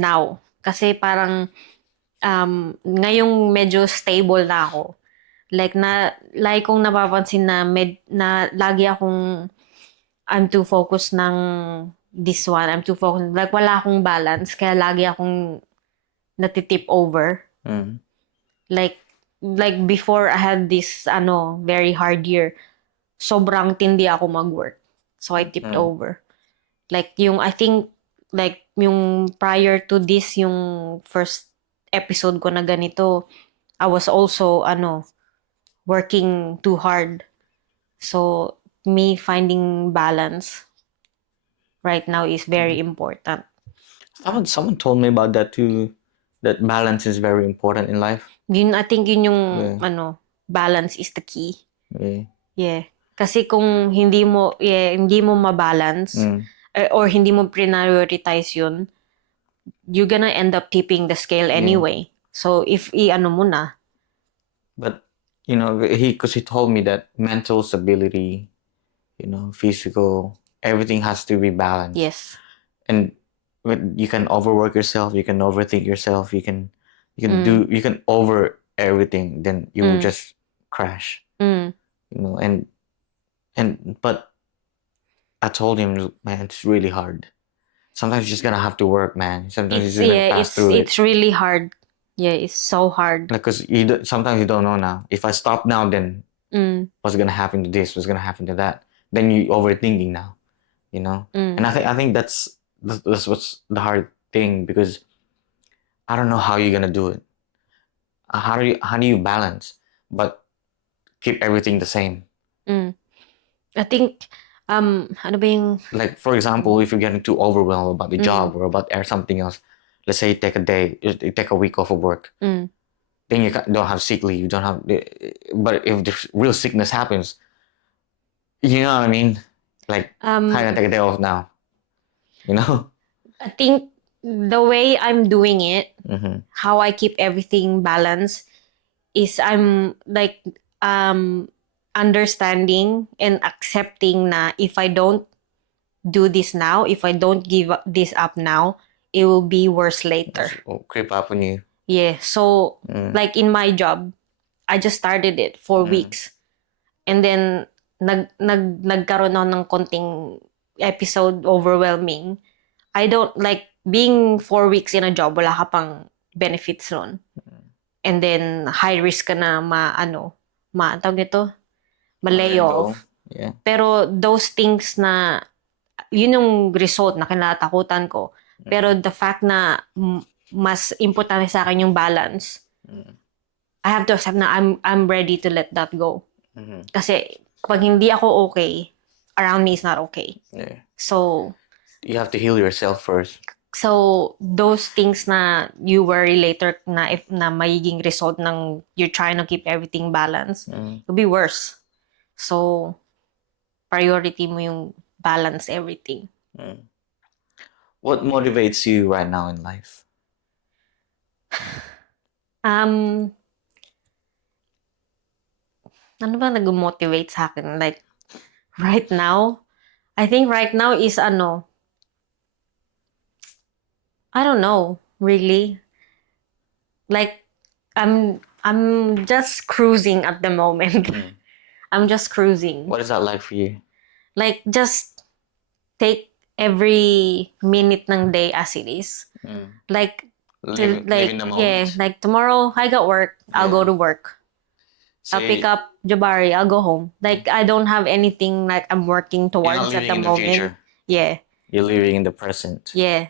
now. Kasi parang ngayong medyo stable na ako. Like lagi kong napapansin na lagi akong I'm too focused ng this one. I'm too focused. Like wala akong balance. Kaya lagi akong natitip over. Like before I had this very hard year. Sobrang tindi ako mag-work. So I tipped over. Like I think like yung prior to this, yung first episode ko na ganito, I was also working too hard. So me finding balance right now is very important. Someone told me about that too, that balance is very important in life. I think yun yung balance is the key. Yeah. Kasi kung hindi mo mabalance or hindi mo prioritize yun, you're gonna end up tipping the scale anyway. So if mo na. But because he told me that mental stability, physical, everything has to be balanced. Yes. And you can overwork yourself, you can overthink yourself, you can over everything, then you will just crash. you know, but I told him, man, it's really hard. Sometimes you're just gonna have to work, man. Sometimes you're just gonna pass through it. It's really hard. Yeah, it's so hard. Because sometimes you don't know now. If I stop now, then what's gonna happen to this? What's gonna happen to that? Then you overthinking now, you know. And I think that's what's the hard thing, because I don't know how you're gonna do it. How do you balance, but keep everything the same? I think ano ba yung Like, for example, if you're getting too overwhelmed about the job or about something else, let's say you take a week off of work, then you don't have sick leave, you don't have. But if the real sickness happens, you know what I mean? Like, I'm gonna take a day off now. You know? I think the way I'm doing it, how I keep everything balanced, is I'm like understanding and accepting na if I don't do this now, if I don't give this up now, it will be worse later. Will creep up on you. Yeah. So like in my job, I just started it 4 weeks. And then nagkaroon ako ng konting episode overwhelming. I don't like being 4 weeks in a job, wala ka pang benefits nun. And then high risk ka na tawag nito, ma-lay off. Yeah. Pero those things na yun yung result na kinatakutan ko. Pero the fact na mas importante sa akin yung balance, I have to accept na I'm ready to let that go. Kasi pag hindi ako okay, around me is not okay. Yeah. So you have to heal yourself first. So those things na you worry later na if na magiging result ng you're trying to keep everything balanced, it'll be worse. So priority mo yung balance everything. What motivates you right now in life? Ano ba nag-motivate sa akin? Like, right now? I think right now is I don't know, really. Like, I'm just cruising at the moment. I'm just cruising. What is that like for you? Like, just take every minute ng day as it is. Like, living the moment. Yeah, like tomorrow I got work, I'll go to work. I'll pick up Jabari, I'll go home. Like, I don't have anything like I'm working towards at the moment. Future. Yeah. You're living in the present. Yeah.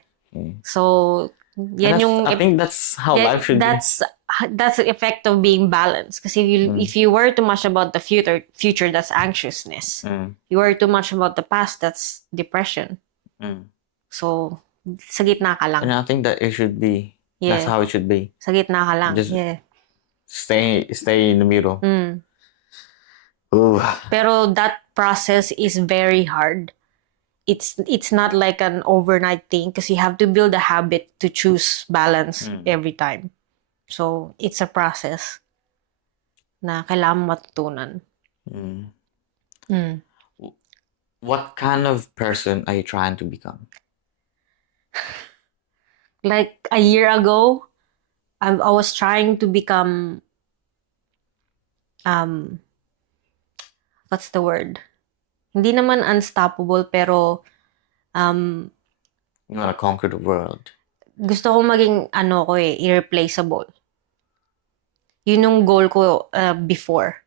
So, yan yung... I think that's how life should be. That's the effect of being balanced. Kasi if you worry too much about the future, that's anxiousness. You worry too much about the past, that's depression. So, sa gitna ka lang. And I think that it should be. Yeah. That's how it should be. Sa gitna ka lang. Just yeah. Stay in the middle. Ooh. Pero that process is very hard. It's not like an overnight thing because you have to build a habit to choose balance every time. So, it's a process na kailangan matutunan. What kind of person are you trying to become? Like a year ago, I was trying to become what's the word? Hindi naman unstoppable, pero you want to conquer the world. Gusto ko maging irreplaceable. Yun yung goal ko before.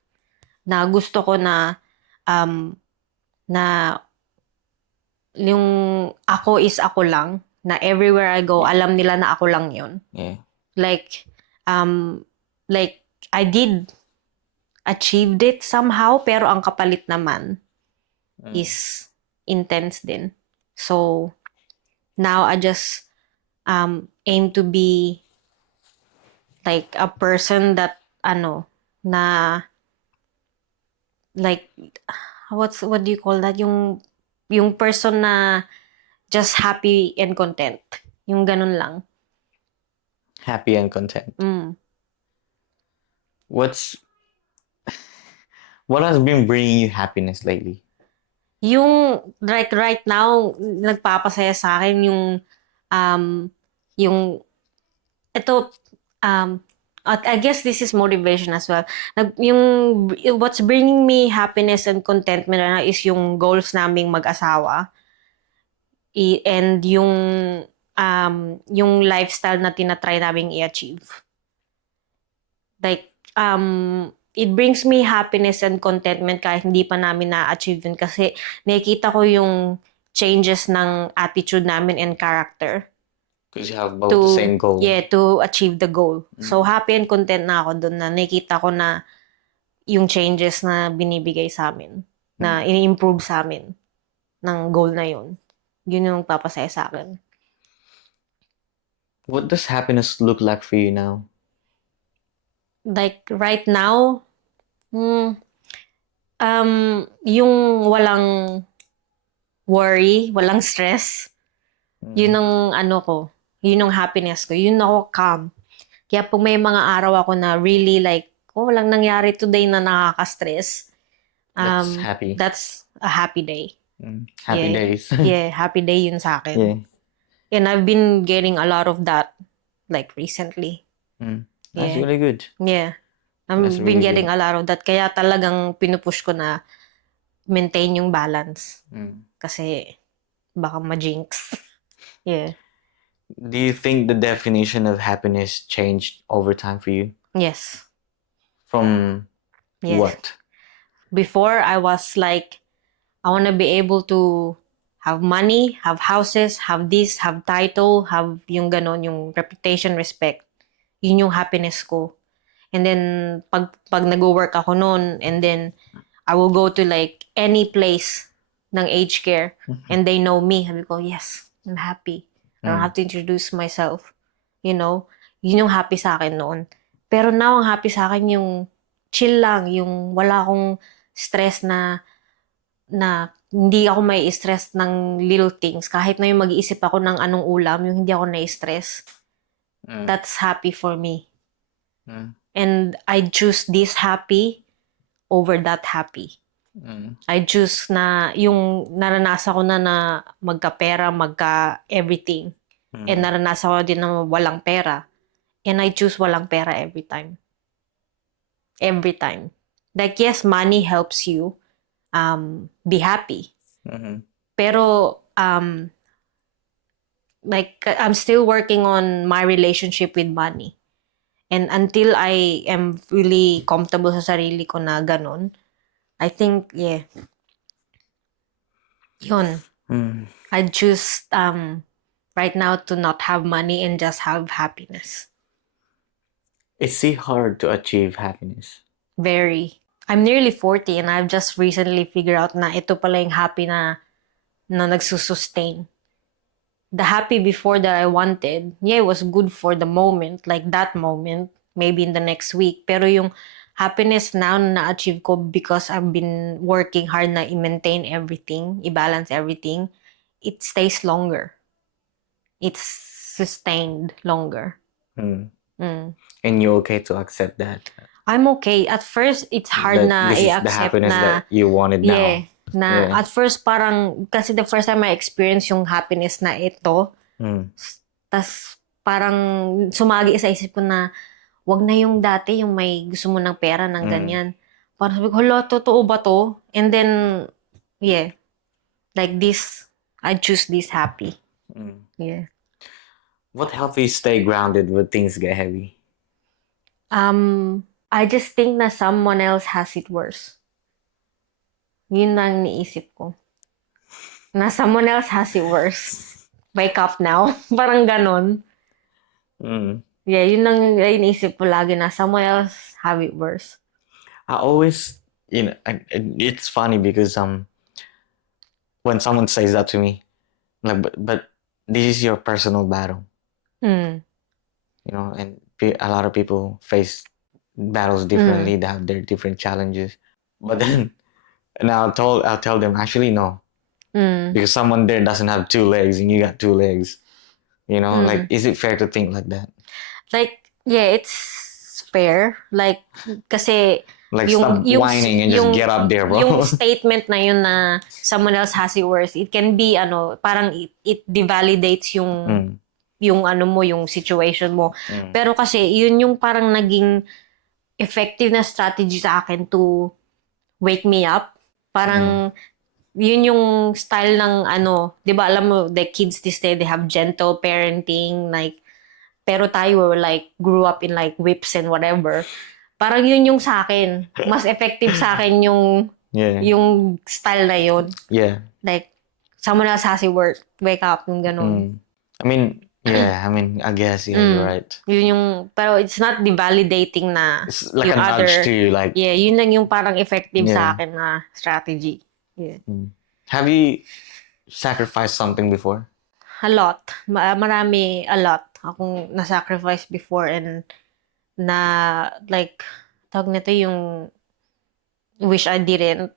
Na gusto ko na na yung ako is ako lang, na everywhere I go, alam nila na ako lang yun. Yeah. Like I did achieved it somehow, pero ang kapalit naman is intense din. So, now I just aim to be like a person that na like what do you call that, yung person na just happy and content, yung ganun lang. Happy and content. What has been bringing you happiness lately? Yung right now, nagpapasaya sa akin yung ito I guess this is motivation as well. What's bringing me happiness and contentment right now is yung goals naming mag-asawa. And yung lifestyle na tinatry naming i-achieve. Like, it brings me happiness and contentment kahit hindi pa namin na-achieve yun kasi nakikita ko yung changes ng attitude namin and character. Because you have both the same goal. Yeah, to achieve the goal. So, happy and content na ako dun na nakikita ko na yung changes na binibigay sa amin, na ini-improve sa amin ng goal na yun. Yun yung papasaya sa akin. What does happiness look like for you now? Like, right now, yung walang worry, walang stress, yun ang yun ang happiness ko. Yun ako calm. Kaya pag may mga araw ako na really like, walang nangyari today na nakaka-stress. That's happy. That's a happy day. Happy days. Yeah, happy day yun sa akin. Yeah. And I've been getting a lot of that like recently. That's really good. Yeah. I've been getting a lot of that. Kaya talagang pinupush ko na maintain yung balance. Kasi baka ma-jinx. Yeah. Do you think the definition of happiness changed over time for you? Yes. From what? Before, I was like, I want to be able to have money, have houses, have this, have title, have yung ganon, yung reputation, respect. Yun yung happiness ko. And then, pag nag-work ako noon, and then, I will go to like any place ng aged care, and they know me. Sabi ko, yes, I'm happy. I don't have to introduce myself. You know? Yun yung happy sa akin noon. Pero now, ang happy sa akin yung chill lang, yung wala akong stress na hindi ako may stress ng little things. Kahit na yung mag-iisip ako ng anong ulam, yung hindi ako na-stress. That's happy for me. And I choose this happy over that happy. I choose na yung naranasan ko na magka-pera, magka-everything. And naranasan ko din na walang pera. And I choose walang pera every time. Every time. Like, yes, money helps you be happy. Pero, like, I'm still working on my relationship with money. And until I am really comfortable sa sarili ko na ganon, I think, yeah. Yun. I choose right now to not have money and just have happiness. Is it hard to achieve happiness? Very. I'm nearly 40 and I've just recently figured out na ito pala yung happy na nagsusustain. The happy before that I wanted, yeah, it was good for the moment, like that moment, maybe in the next week. Pero yung happiness now na na-achieve ko because I've been working hard na i-maintain everything, i-balance everything, it stays longer. It's sustained longer. And you're okay to accept that? I'm okay. At first, it's hard na i-accept na... This is the happiness that you wanted now. Yeah. At first, parang, kasi the first time I experienced yung happiness na ito, tas parang sumagi sa isip ko na, wag na yung dati, yung may gusto mo ng pera, ng ganyan. Parang sabi ko, hala, totoo ba to? And then, yeah, like this, I choose this happy. Yeah. What helps you stay grounded when things get heavy? I just think na someone else has it worse. Yun lang niisip ko. Na someone else has it worse. Wake up now. Parang ganon. Yeah, yun lang iniisip ko lagi na someone else have it worse. I always, it's funny because when someone says that to me, like, but this is your personal battle. And a lot of people face battles differently. They have their different challenges. But then, and I'll tell them, actually, no. Because someone there doesn't have 2 legs and you got 2 legs. Like, is it fair to think like that? Like, yeah, it's fair. Like, kasi... Like, stop whining and just get up there, bro. Yung statement na yun na someone else has it worse, it can be, parang it devalidates yung yung ano mo, yung situation mo. Pero kasi, yun yung parang naging effective na strategy sa akin to wake me up. Parang, yun yung style ng ano, di ba alam mo, the kids these days, they have gentle parenting, like, pero tayo, like, grew up in like whips and whatever. Parang yun yung sa akin. Mas effective sa akin yung style na yun. Yeah. Like, someone else has to wake up, yung ganun. I mean, yeah, I mean, I guess, yeah, you're right. Yun yung, pero it's not the validating na It's like yung a nudge to you, like... Yeah, yun lang yung parang effective sa akin na strategy. Yeah. Have you sacrificed something before? A lot. Marami, a lot. Akong na-sacrifice before and na, like, tawag nito yung wish I didn't.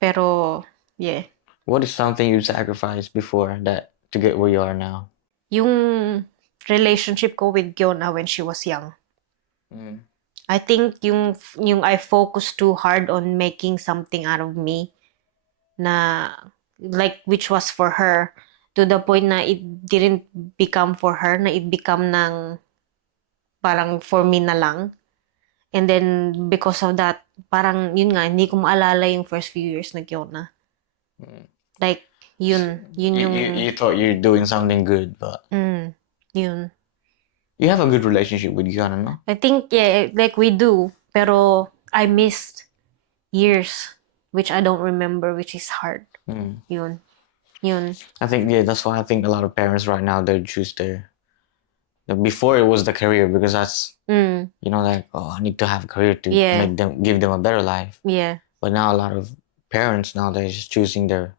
Pero, yeah. What is something you sacrificed before that to get where you are now? Yung relationship ko with Giona when she was young. I think yung I focused too hard on making something out of me na like which was for her to the point na it didn't become for her, na it become ng parang for me na lang. And then because of that, parang yun nga, hindi ko maalala yung first few years na Giona. Like yun yung you thought you're doing something good, but yun. you have a good relationship with Giona, no? I think, yeah, like we do. Pero I missed years, which I don't remember, which is hard. Yun. I think, yeah, that's why I think a lot of parents right now, they choose before it was the career, because that's, you know, like, oh, I need to have a career to give them a better life. Yeah. But now a lot of parents now, they're just choosing their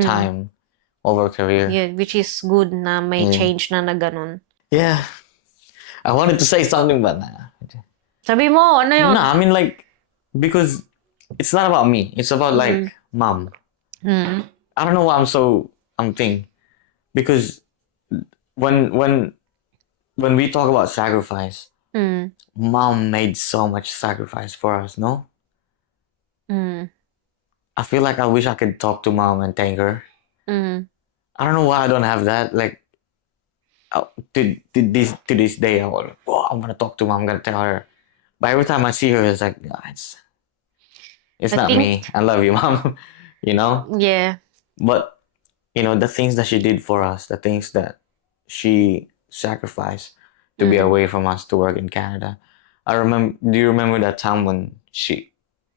time over career. Yeah, which is good na may change na ganun. Yeah. I wanted to say something, but nah. Sabi mo, ano yun? No, I mean, like, because it's not about me. It's about, like, mom. I don't know why I'm thinking. Because when we talk about sacrifice, mom made so much sacrifice for us, no? I feel like I wish I could talk to mom and thank her. I don't know why I don't have that. Like, to this day, I'm gonna talk to mom. I'm gonna tell her. But every time I see her, it's like, it's not me. I love you, mom. You know? Yeah. But, you know, the things that she did for us, the things that she sacrificed to be away from us to work in Canada. Do you remember that time when she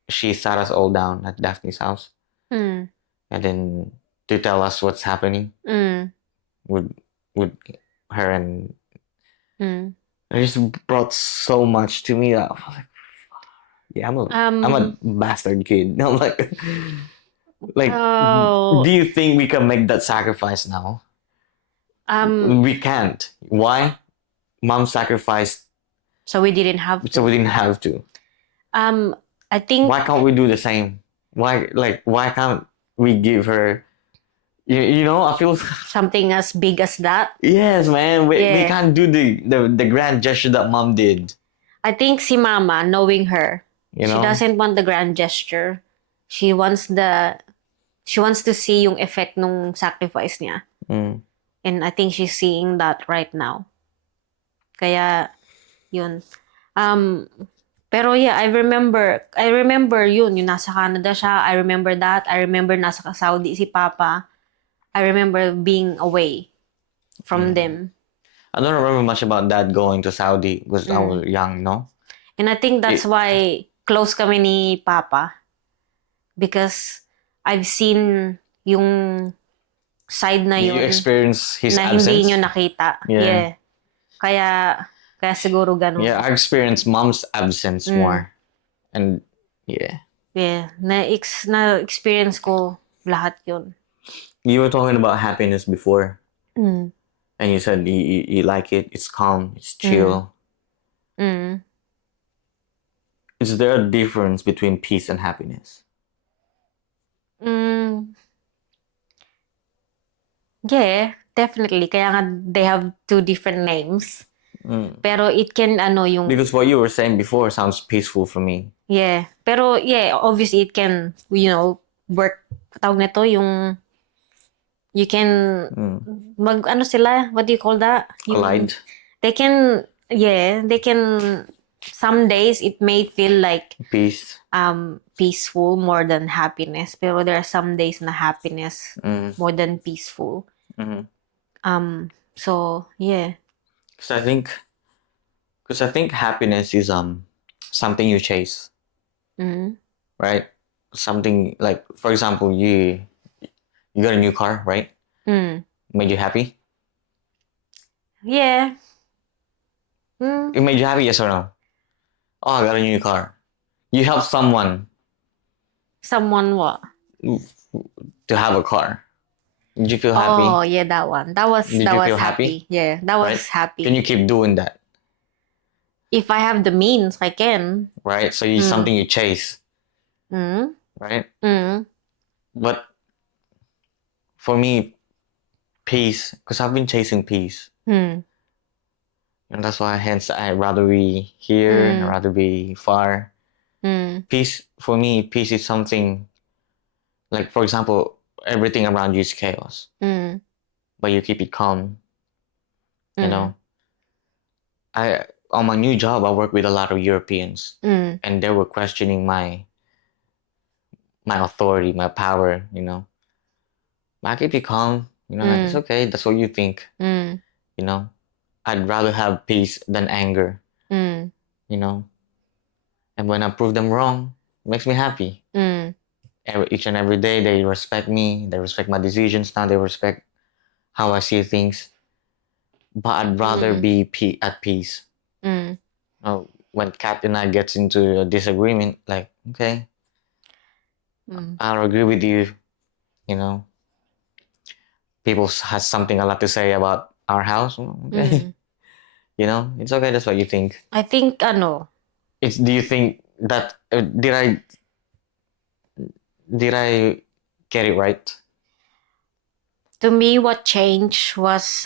sat us all down at Daphne's house? And then to tell us what's happening with her, and it just brought so much to me that I was like, yeah, I'm a bastard kid. I'm like, do you think we can make that sacrifice now? We can't. Why? Mom sacrificed. So we didn't have to. So we didn't have to. I think. Why can't we do the same? Why can't we give her? You know, I feel something as big as that. Yes, man. We can't do the grand gesture that mom did. I think si mama, knowing her, she doesn't want the grand gesture. She wants to see yung effect nung sacrifice niya. And I think she's seeing that right now. Kaya, yun. Pero yeah, I remember yun, yung nasa Canada siya. I remember that. I remember nasa Saudi si Papa. I remember being away from them. I don't remember much about Dad going to Saudi because I was young, no? And I think that's why close kami ni Papa. Because I've seen yung side na yun. You experience his na absence? Na hindi nyo nakita. Yeah. Kaya siguro ganun. Yeah, I experienced mom's absence more. And yeah. Yeah. Na-experience ko lahat yun. You were talking about happiness before. And you said you like it. It's calm. It's chill. Is there a difference between peace and happiness? Yeah, definitely. Kaya nga they have two different names. Pero it can yung... Because what you were saying before sounds peaceful for me. Yeah. Pero yeah, obviously it can, work. Tawag nito yung You can ano sila? What do you call that? Collide. They can some days it may feel like Peace. peaceful more than happiness. Pero there are some days na happiness more than peaceful. So yeah. Because I think happiness is something you chase, right? Something like, for example, you got a new car, right? Made you happy? Yeah. It made you happy, yes or no? Oh, I got a new car. You help someone Someone what? to have a car. Did you feel happy? Oh yeah, that one. That was Did you feel happy? Yeah, that was Right? happy. Can you keep doing that? If I have the means, I can. Right? So it's something you chase, right? But for me, peace, because I've been chasing peace. And that's why, hence, I'd rather be here, I'd rather be far. Peace, for me, peace is something, like, for example, everything around you is chaos, but you keep it calm, you know? On my new job, I work with a lot of Europeans, and they were questioning my authority, my power, you know? But I keep it calm, you know, like, it's okay, that's what you think, you know? I'd rather have peace than anger, you know? And when I prove them wrong, it makes me happy. Each and every day, they respect me, they respect my decisions now, they respect how I see things. But I'd rather be at peace. When Kat and I gets into a disagreement, like, okay, I'll agree with you, you know? People has something a lot to say about our house, okay. You know, it's okay, that's what you think. I think Do you think that did I get it right? to me what changed was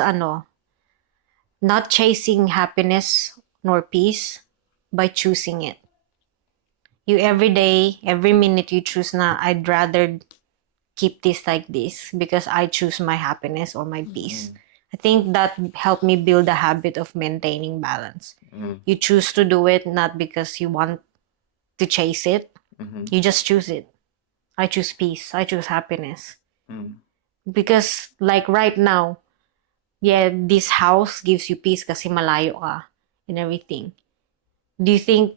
not chasing happiness nor peace by choosing it. You every day, every minute you choose na I'd rather keep this like this because I choose my happiness or my peace. I think that helped me build a habit of maintaining balance. You choose to do it not because you want to chase it. You just choose it. I choose peace. I choose happiness. Because like right now, yeah, this house gives you peace kasi malayo ka and everything. Do you think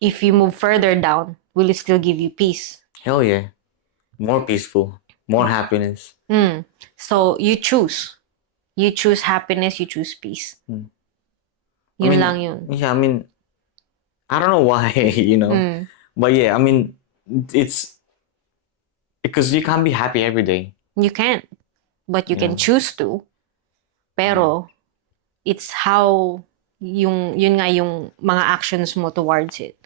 if you move further down, will it still give you peace? Hell yeah. More peaceful, more happiness. So you choose. You choose happiness, you choose peace. Yun lang yun. Yeah, I mean, I don't know why, you know. But yeah, I mean, it's because you can't be happy every day. You can't. But you can choose to. Pero, it's how yun nga yung mga actions mo towards it.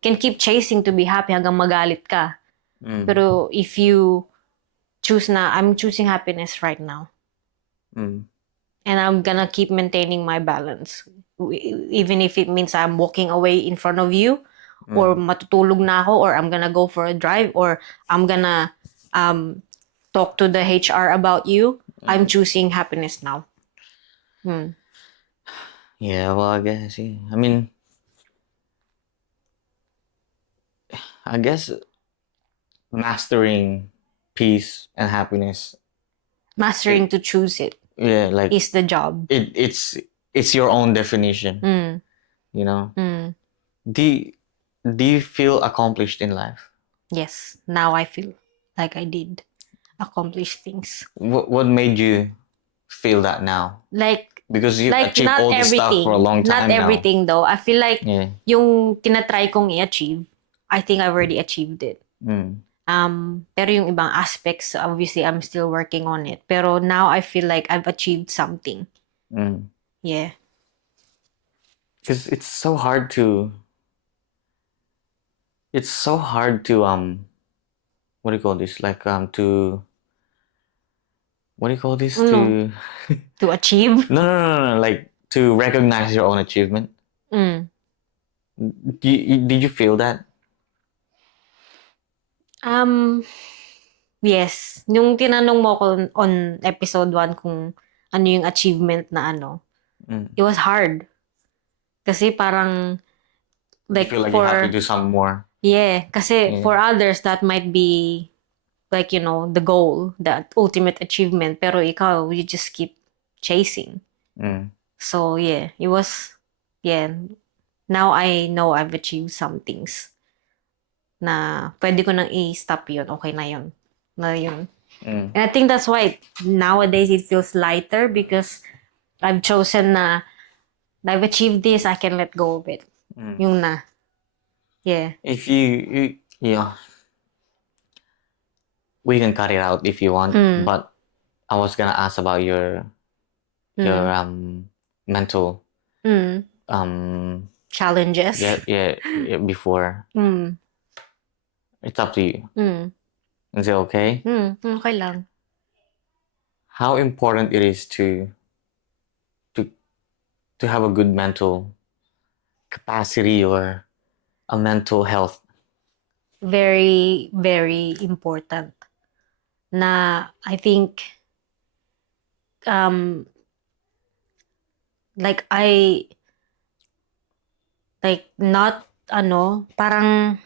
Can keep chasing to be happy hanggang magalit ka. Pero if you choose na, I'm choosing happiness right now. And I'm gonna keep maintaining my balance. Even if it means I'm walking away in front of you, or matutulog na ako, or I'm gonna go for a drive, or I'm gonna talk to the HR about you, I'm choosing happiness now. Yeah, well, I guess, yeah. I guess mastering peace and happiness. Mastering to choose it. Yeah, like is the job. It's your own definition. You know. Do you feel accomplished in life? Yes, now I feel like I did accomplish things. What made you feel that now? Like because you've like achieved not all this stuff everything. for a long Not time now. everything though. I feel like yung tinatry kong i-achieve, I think I've already achieved it. Pero yung ibang aspects, obviously, I'm still working on it. Pero now I feel like I've achieved something. Yeah. Because it's so hard to what do you call this? Like to what do you call this? To To achieve? No. Like to recognize your own achievement. Did you feel that? Yes. Yung tinanong mo ko on episode 1 kung ano yung achievement na ano, it was hard. Kasi parang, You like, feel like you have to for, do some more. yeah, kasi Yeah. for others, that might be, like, the goal, the ultimate achievement. Pero ikaw, you just keep chasing. So, yeah, it was, yeah, now I know I've achieved some things na pwede ko nang i-stop yun. Okay na yun. Na yun. And I think that's why nowadays it feels lighter because I've chosen na I've achieved this, I can let go of it. Yung na. Yeah. If yeah, we can cut it out if you want, but I was gonna ask about your mental Challenges. yeah before. It's up to you. Is it okay? Okay lang. How important it is to have a good mental capacity or a mental health? Very, very important. Na I think like not parang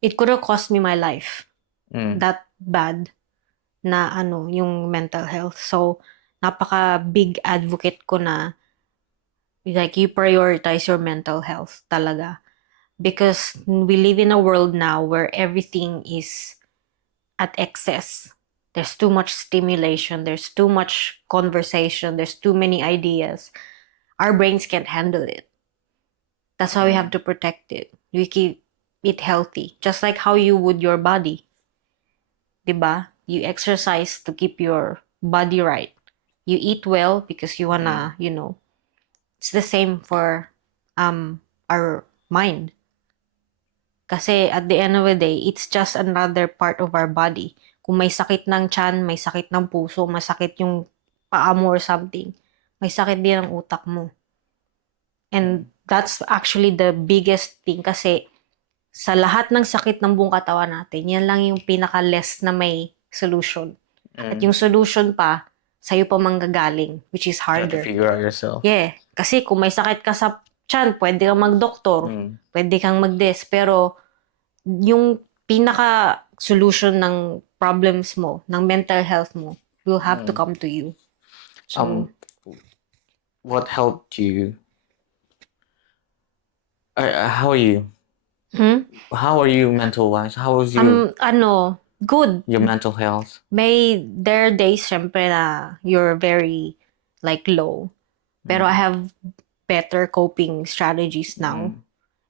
it could have cost me my life. That bad na yung mental health. So napaka big advocate ko na like you prioritize your mental health talaga. Because we live in a world now where everything is at excess. There's too much stimulation, there's too much conversation, there's too many ideas. Our brains can't handle it. That's why we have to protect it. We keep it healthy, just like how you would your body. Diba? You exercise to keep your body right. You eat well because you wanna, it's the same for our mind. Kasi at the end of the day, it's just another part of our body. Kung may sakit ng tiyan, may sakit ng puso, masakit yung paa mo or something, may sakit din ang utak mo. And that's actually the biggest thing kasi sa lahat ng sakit ng buong katawan natin, yan lang yung pinaka-less na may solution. At yung solution pa, sa'yo pa manggagaling, which is You have to harder. figure out yourself. Yeah. Kasi kung may sakit ka sa tiyan, pwede kang mag-doktor, pwede kang mag-des, pero yung pinaka-solution ng problems mo, ng mental health mo, will have to come to you. So, what helped you? How are you? How are you mental-wise? How was good. your mental health? There are days, syempre, na you're very, like, low. Pero I have better coping strategies now.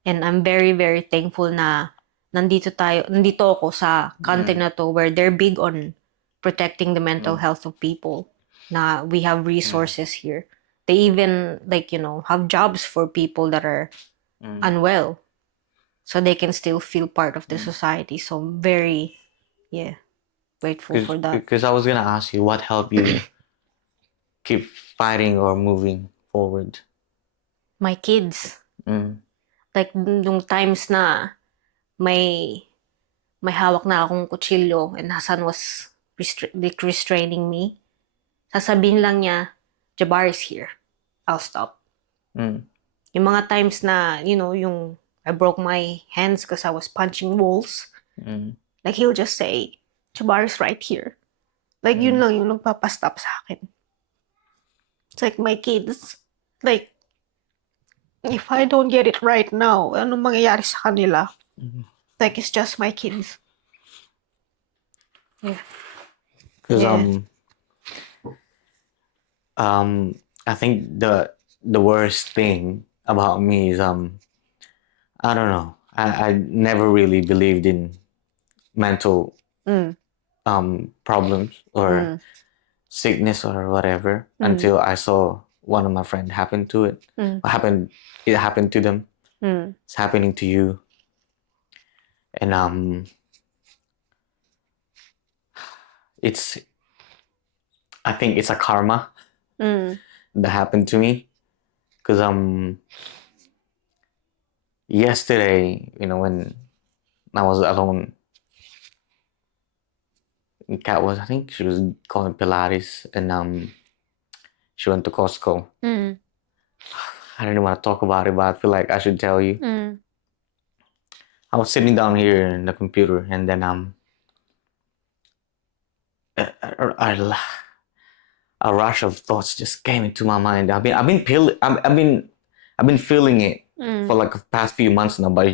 And I'm very, very thankful na nandito ako sa country na to where they're big on protecting the mental health of people. Na we have resources here. They even, like, have jobs for people that are unwell. So they can still feel part of the society. So I'm very, grateful for that. Because I was gonna ask you what helped you keep fighting or moving forward. My kids. Like, nung times na may hawak na akong kutsilyo and Hassan was restraining me, sasabihin lang niya, Jabbar is here. I'll stop. Yung mga times na, yung I broke my hands because I was punching walls, like he'll just say, Jabbar is right here. Like, yun lang yung nagpapastop sa akin. It's like my kids. Like, if I don't get it right now, anong mangyayari sa kanila? Like, it's just my kids. Yeah. Because I think the worst thing about me is I don't know. I never really believed in mental problems or sickness or whatever until I saw one of my friends happen to it. It happened to them. It's happening to you. And I think it's a karma that happened to me. Because yesterday, when I was alone Kat was, I think she was going Pilates, and she went to Costco. I don't want to talk about it, but I feel like I should tell you. I was sitting down here in the computer, and then a rush of thoughts just came into my mind. I've been feeling it for like the past few months now, but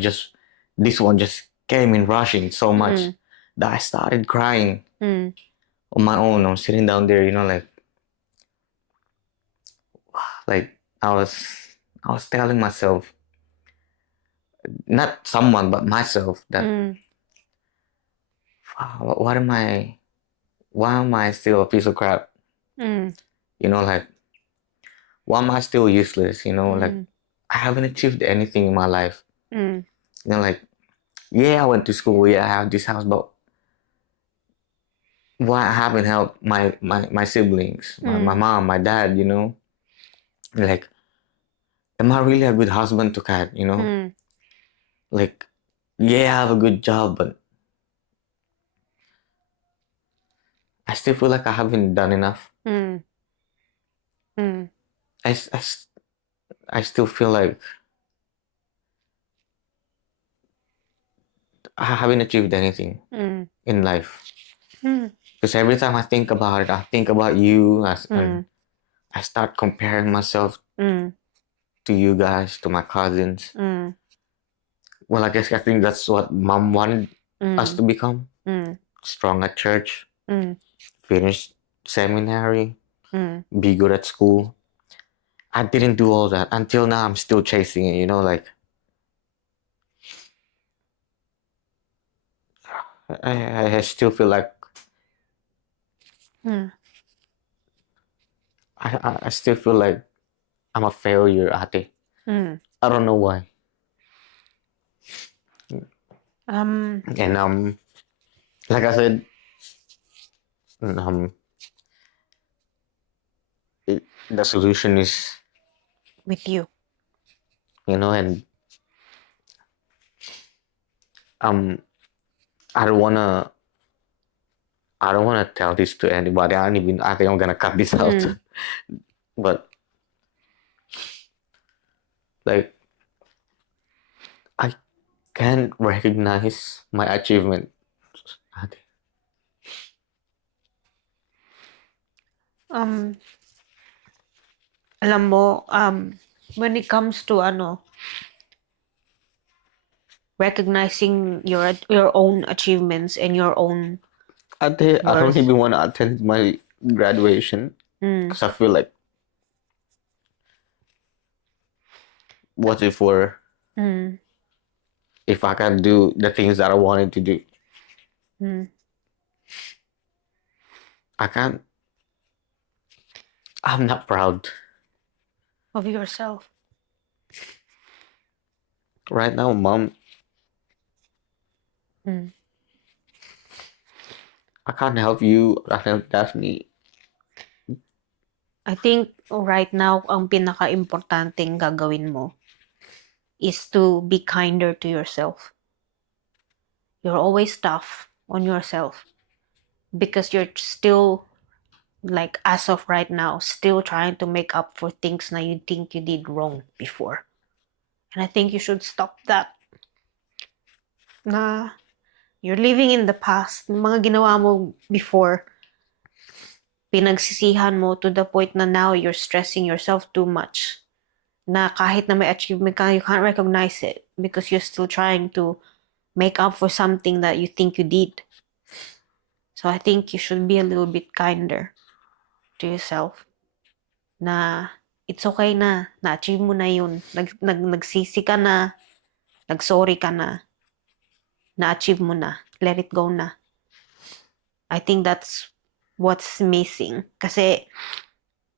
this one just came in rushing so much that I started crying on my own. I was sitting down there, like I was telling myself, not someone but myself, that what am I? Why am I still a piece of crap? Like, why am I still useless? Like, I haven't achieved anything in my life. Like, yeah, I went to school, yeah, I have this house, but why I haven't helped my siblings, my mom, my dad, like, am I really a good husband to Kat? Like, yeah, I have a good job, but I still feel like I haven't done enough. I still feel like I haven't achieved anything in life. Because every time I think about it, I think about you. I start comparing myself to you guys, to my cousins. Well, I think that's what mom wanted us to become. Strong at church, finish seminary, be good at school. I didn't do all that. Until now, I'm still chasing it, like I still feel like I still feel like I'm a failure at it. I don't know why. And like I said, the solution is With you. and I don't wanna tell this to anybody. I think I'm gonna cut this out. But like, I can't recognize my achievement. Alam mo, when it comes to recognizing your own achievements and your own I don't even want to attend my graduation because I feel like, what's it for if I can do the things that I wanted to do? I can't. I'm not proud of yourself. right now, Mom. I can't help you. I can't help Daphne. I think right now, ang pinaka-importanting gagawin mo is to be kinder to yourself. You're always tough on yourself because you're still, like, as of right now, still trying to make up for things na you think you did wrong before. And I think you should stop that. Na you're living in the past. Mga ginawa mo before, pinagsisihan mo to the point na now you're stressing yourself too much. Na kahit na may achievement ka, you can't recognize it because you're still trying to make up for something that you think you did. So I think you should be a little bit kinder to yourself. Na it's okay na, na-achieve mo na yun. Nagsisi ka na, nagsorry ka na-achieve mo na, let it go na. I think that's what's missing. Kasi,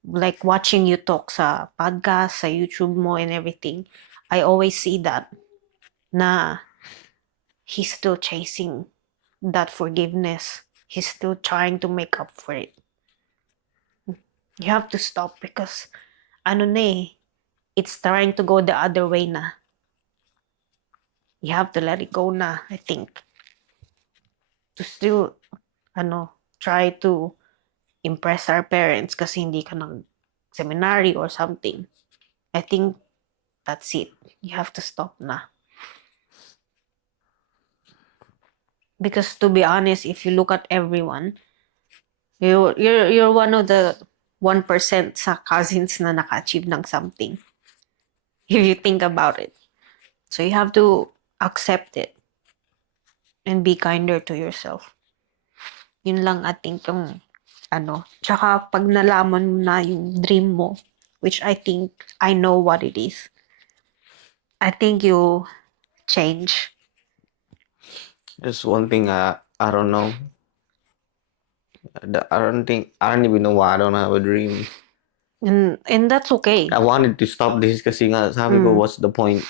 like watching you talk sa podcast, sa YouTube mo and everything, I always see that na he's still chasing that forgiveness. He's still trying to make up for it. You have to stop because it's trying to go the other way na. You have to let it go na, I think. To still, try to impress our parents kasi hindi ka ng seminary or something. I think that's it. You have to stop na. Because to be honest, if you look at everyone, you're one of the 1% sa cousins na naka-achieve ng something. If you think about it. So you have to accept it and be kinder to yourself. Yun lang I think yung Tsaka pag nalaman mo na yung dream mo, which I think I know what it is, I think you change. There's one thing I don't know. I don't even know why I don't have a dream. And that's okay. I wanted to stop this kasi nga sabi ko, what's the point,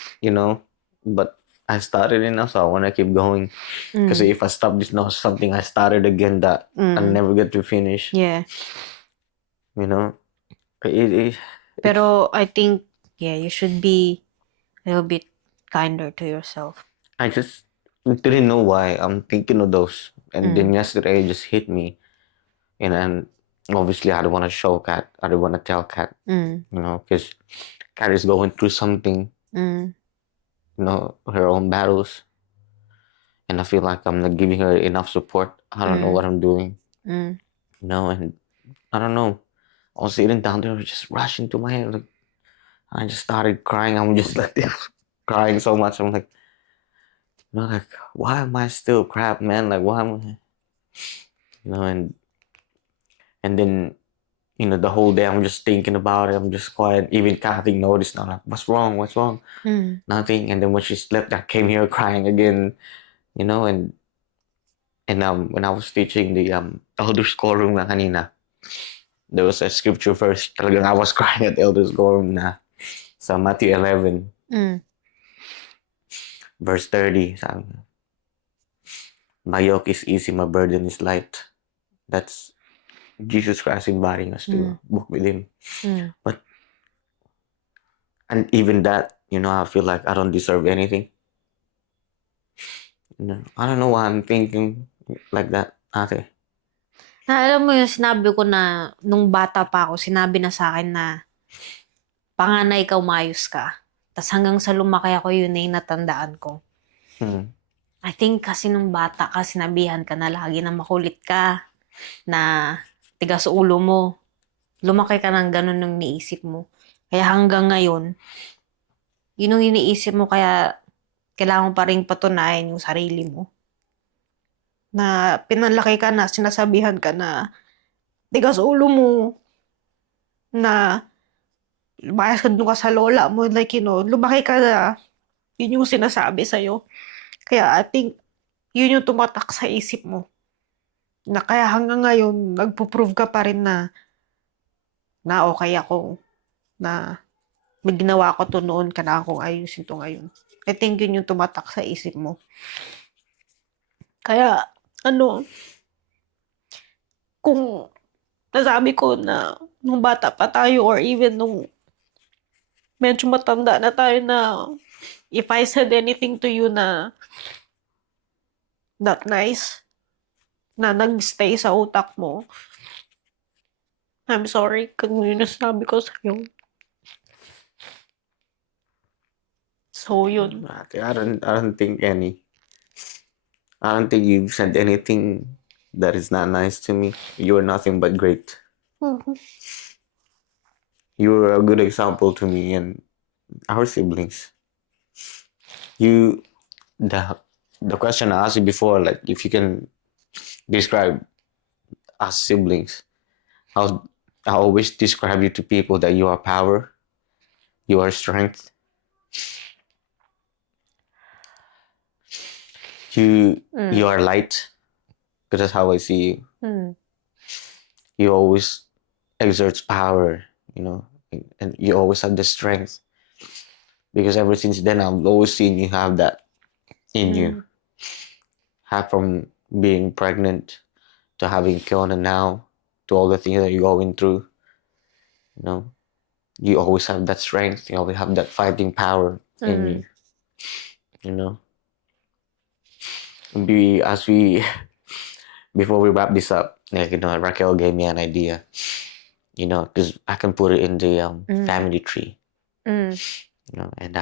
But I started it now, so I want to keep going. Kasi if I stop this now, something I started again that I'll never get to finish. Yeah. Pero I think, you should be a little bit kinder to yourself. I just didn't know why I'm thinking of those. And then yesterday it just hit me. And then obviously I don't want to show Kat. I don't want to tell Kat. Because Kat is going through something. Her own battles. And I feel like I'm not giving her enough support. I don't know what I'm doing. And I don't know. I was sitting down there, just rushing to my head. Like, I just started crying. I'm just like crying so much. I'm like, why am I still crap, man? Like, why am I? And then, the whole day I'm just thinking about it. I'm just quiet. Even Kathy noticed. I'm like, what's wrong? What's wrong? Nothing. And then when she slept, I came here crying again. And when I was teaching the Elder's Quorum na kanina, there was a scripture verse. Talagang I was crying at Elder's Quorum na sa Matthew 11. Verse 30. Sabi, my yoke is easy, my burden is light. That's Jesus Christ inviting us to walk with Him. And even that, I feel like I don't deserve anything. I don't know why I'm thinking like that, ate. Alam mo yung sinabi ko na nung bata pa ako, sinabi na sa akin na panganay ka, umayos ka. Tapos hanggang sa lumaki ako, yun na yung natandaan ko. I think kasi nung bata ka, sinabihan ka na lagi na makulit ka, na tigas ulo mo. Lumaki ka ng ganun ng niisip mo. Kaya hanggang ngayon, yun yung iniisip mo, kaya kailangan mo pa rin patunayan yung sarili mo. Na pinalaki ka na, sinasabihan ka na tigas ulo mo, na lumayas ka doon ka sa lola mo, like, lumaki ka na, yun yung sinasabi sa'yo. Kaya I think, yun yung tumatak sa isip mo. Na kaya hanggang ngayon, nagpo-prove ka pa rin na okay ako, na may ginawa ko to noon, kailangan kong ayusin to ngayon. I think yun yung tumatak sa isip mo. Kaya, kung nasabi ko na nung bata pa tayo or even nung medyo matanda na tayo na if I said anything to you na not nice, na nag-stay sa utak mo, I'm sorry kung yun nasabi ko sa'yo. So, yun. I don't think you've said anything that is not nice to me. You are nothing but great. You are a good example to me and our siblings. The question I asked you before, like if you can describe us siblings, I always describe you to people that you are power, you are strength. You are light, because that's how I see you. You always exert power, and you always have the strength. Because ever since then, I've always seen you have that in you. Have from being pregnant to having Kiona now, to all the things that you're going through. You always have that strength. You always have that fighting power in you. Before we wrap this up, Like, Raquel gave me an idea, because I can put it in the family tree, Mm. and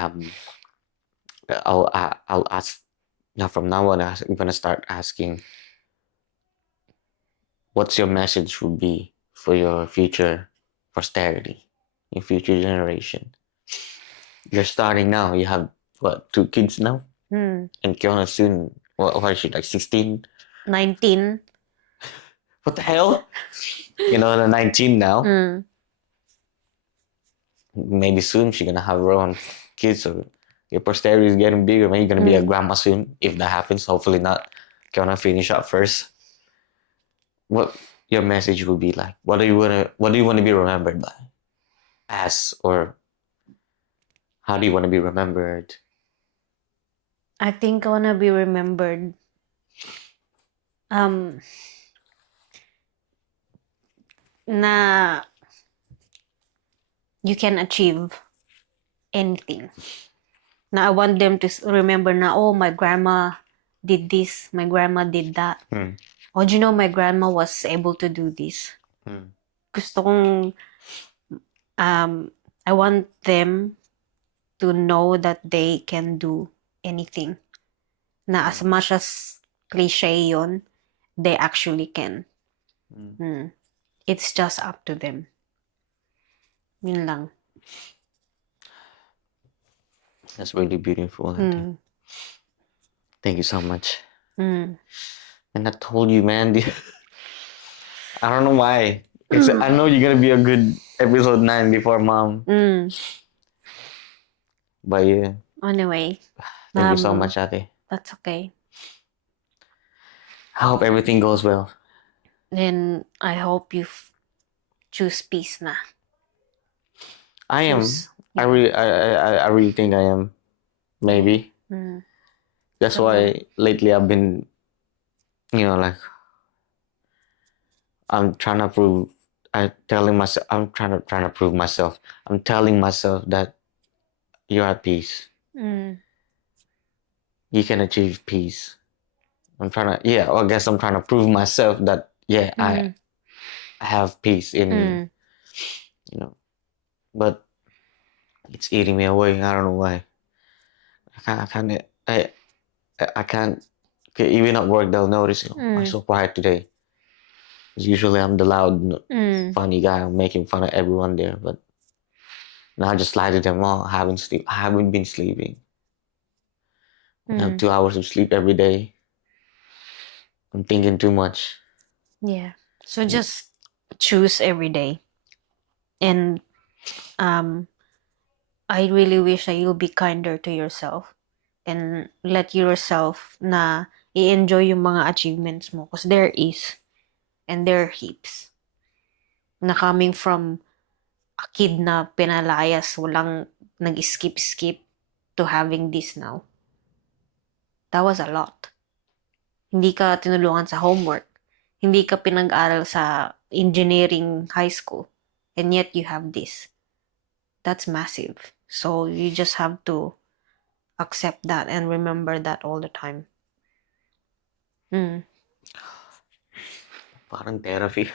I'll ask now. From now on, I'm gonna start asking, what's your message would be for your future posterity, your future generation. You're starting now. You have what, 2 kids now, Mm. and Kiona soon. What is she, like 16? 19. What the hell? The 19 now. Mm. Maybe soon she's gonna have her own kids. So your posterity is getting bigger. Maybe you're gonna be a grandma soon. If that happens, hopefully not. Kiona finish up first. What your message would be like? What do you wanna be remembered by? As, or how do you want to be remembered? I think I wanna be remembered. Na you can achieve anything. Na I want them to remember na, oh, my grandma did this, my grandma did that. Oh, do you know my grandma was able to do this? Gusto kong, I want them to know that they can do anything. Na as much as cliche yon, they actually can. It's just up to them. Yun lang. That's really beautiful. Thank you so much. And I told you, man. I don't know why. I know you're gonna be a good episode 9 before mom. But yeah. Anyway. Thank you so much, Ate. That's okay. I hope everything goes well. Then I hope you choose peace na. I am. I really think I am. Maybe. That's why lately I've been, like, I'm trying to prove. I'm trying to prove myself. I'm telling myself that you're at peace. You can achieve peace. I guess I'm trying to prove myself that I have peace in me. But it's eating me away. I don't know why. I can't. Even at work, they'll notice. I'm so quiet today. Usually I'm the loud, funny guy. I'm making fun of everyone there, but now I just lie to them. Oh, I haven't been sleeping. I have 2 hours of sleep every day. I'm thinking too much. Yeah. So just choose every day. And I really wish that you'll be kinder to yourself and let yourself na i-enjoy yung mga achievements mo, because there is, and there are heaps. Na coming from a kid na pinalayas, walang nag-skip to having this now. That was a lot. Hindi ka tinulungan sa homework. Hindi ka pinag-aral sa engineering high school. And yet you have this. That's massive. So you just have to accept that and remember that all the time. Parang therapy.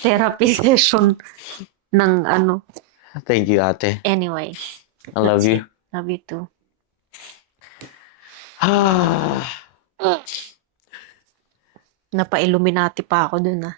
Therapy session ng ano. Thank you, Ate. Anyway. I love you. Love you too. Napa-Illuminati pa ako dun ah.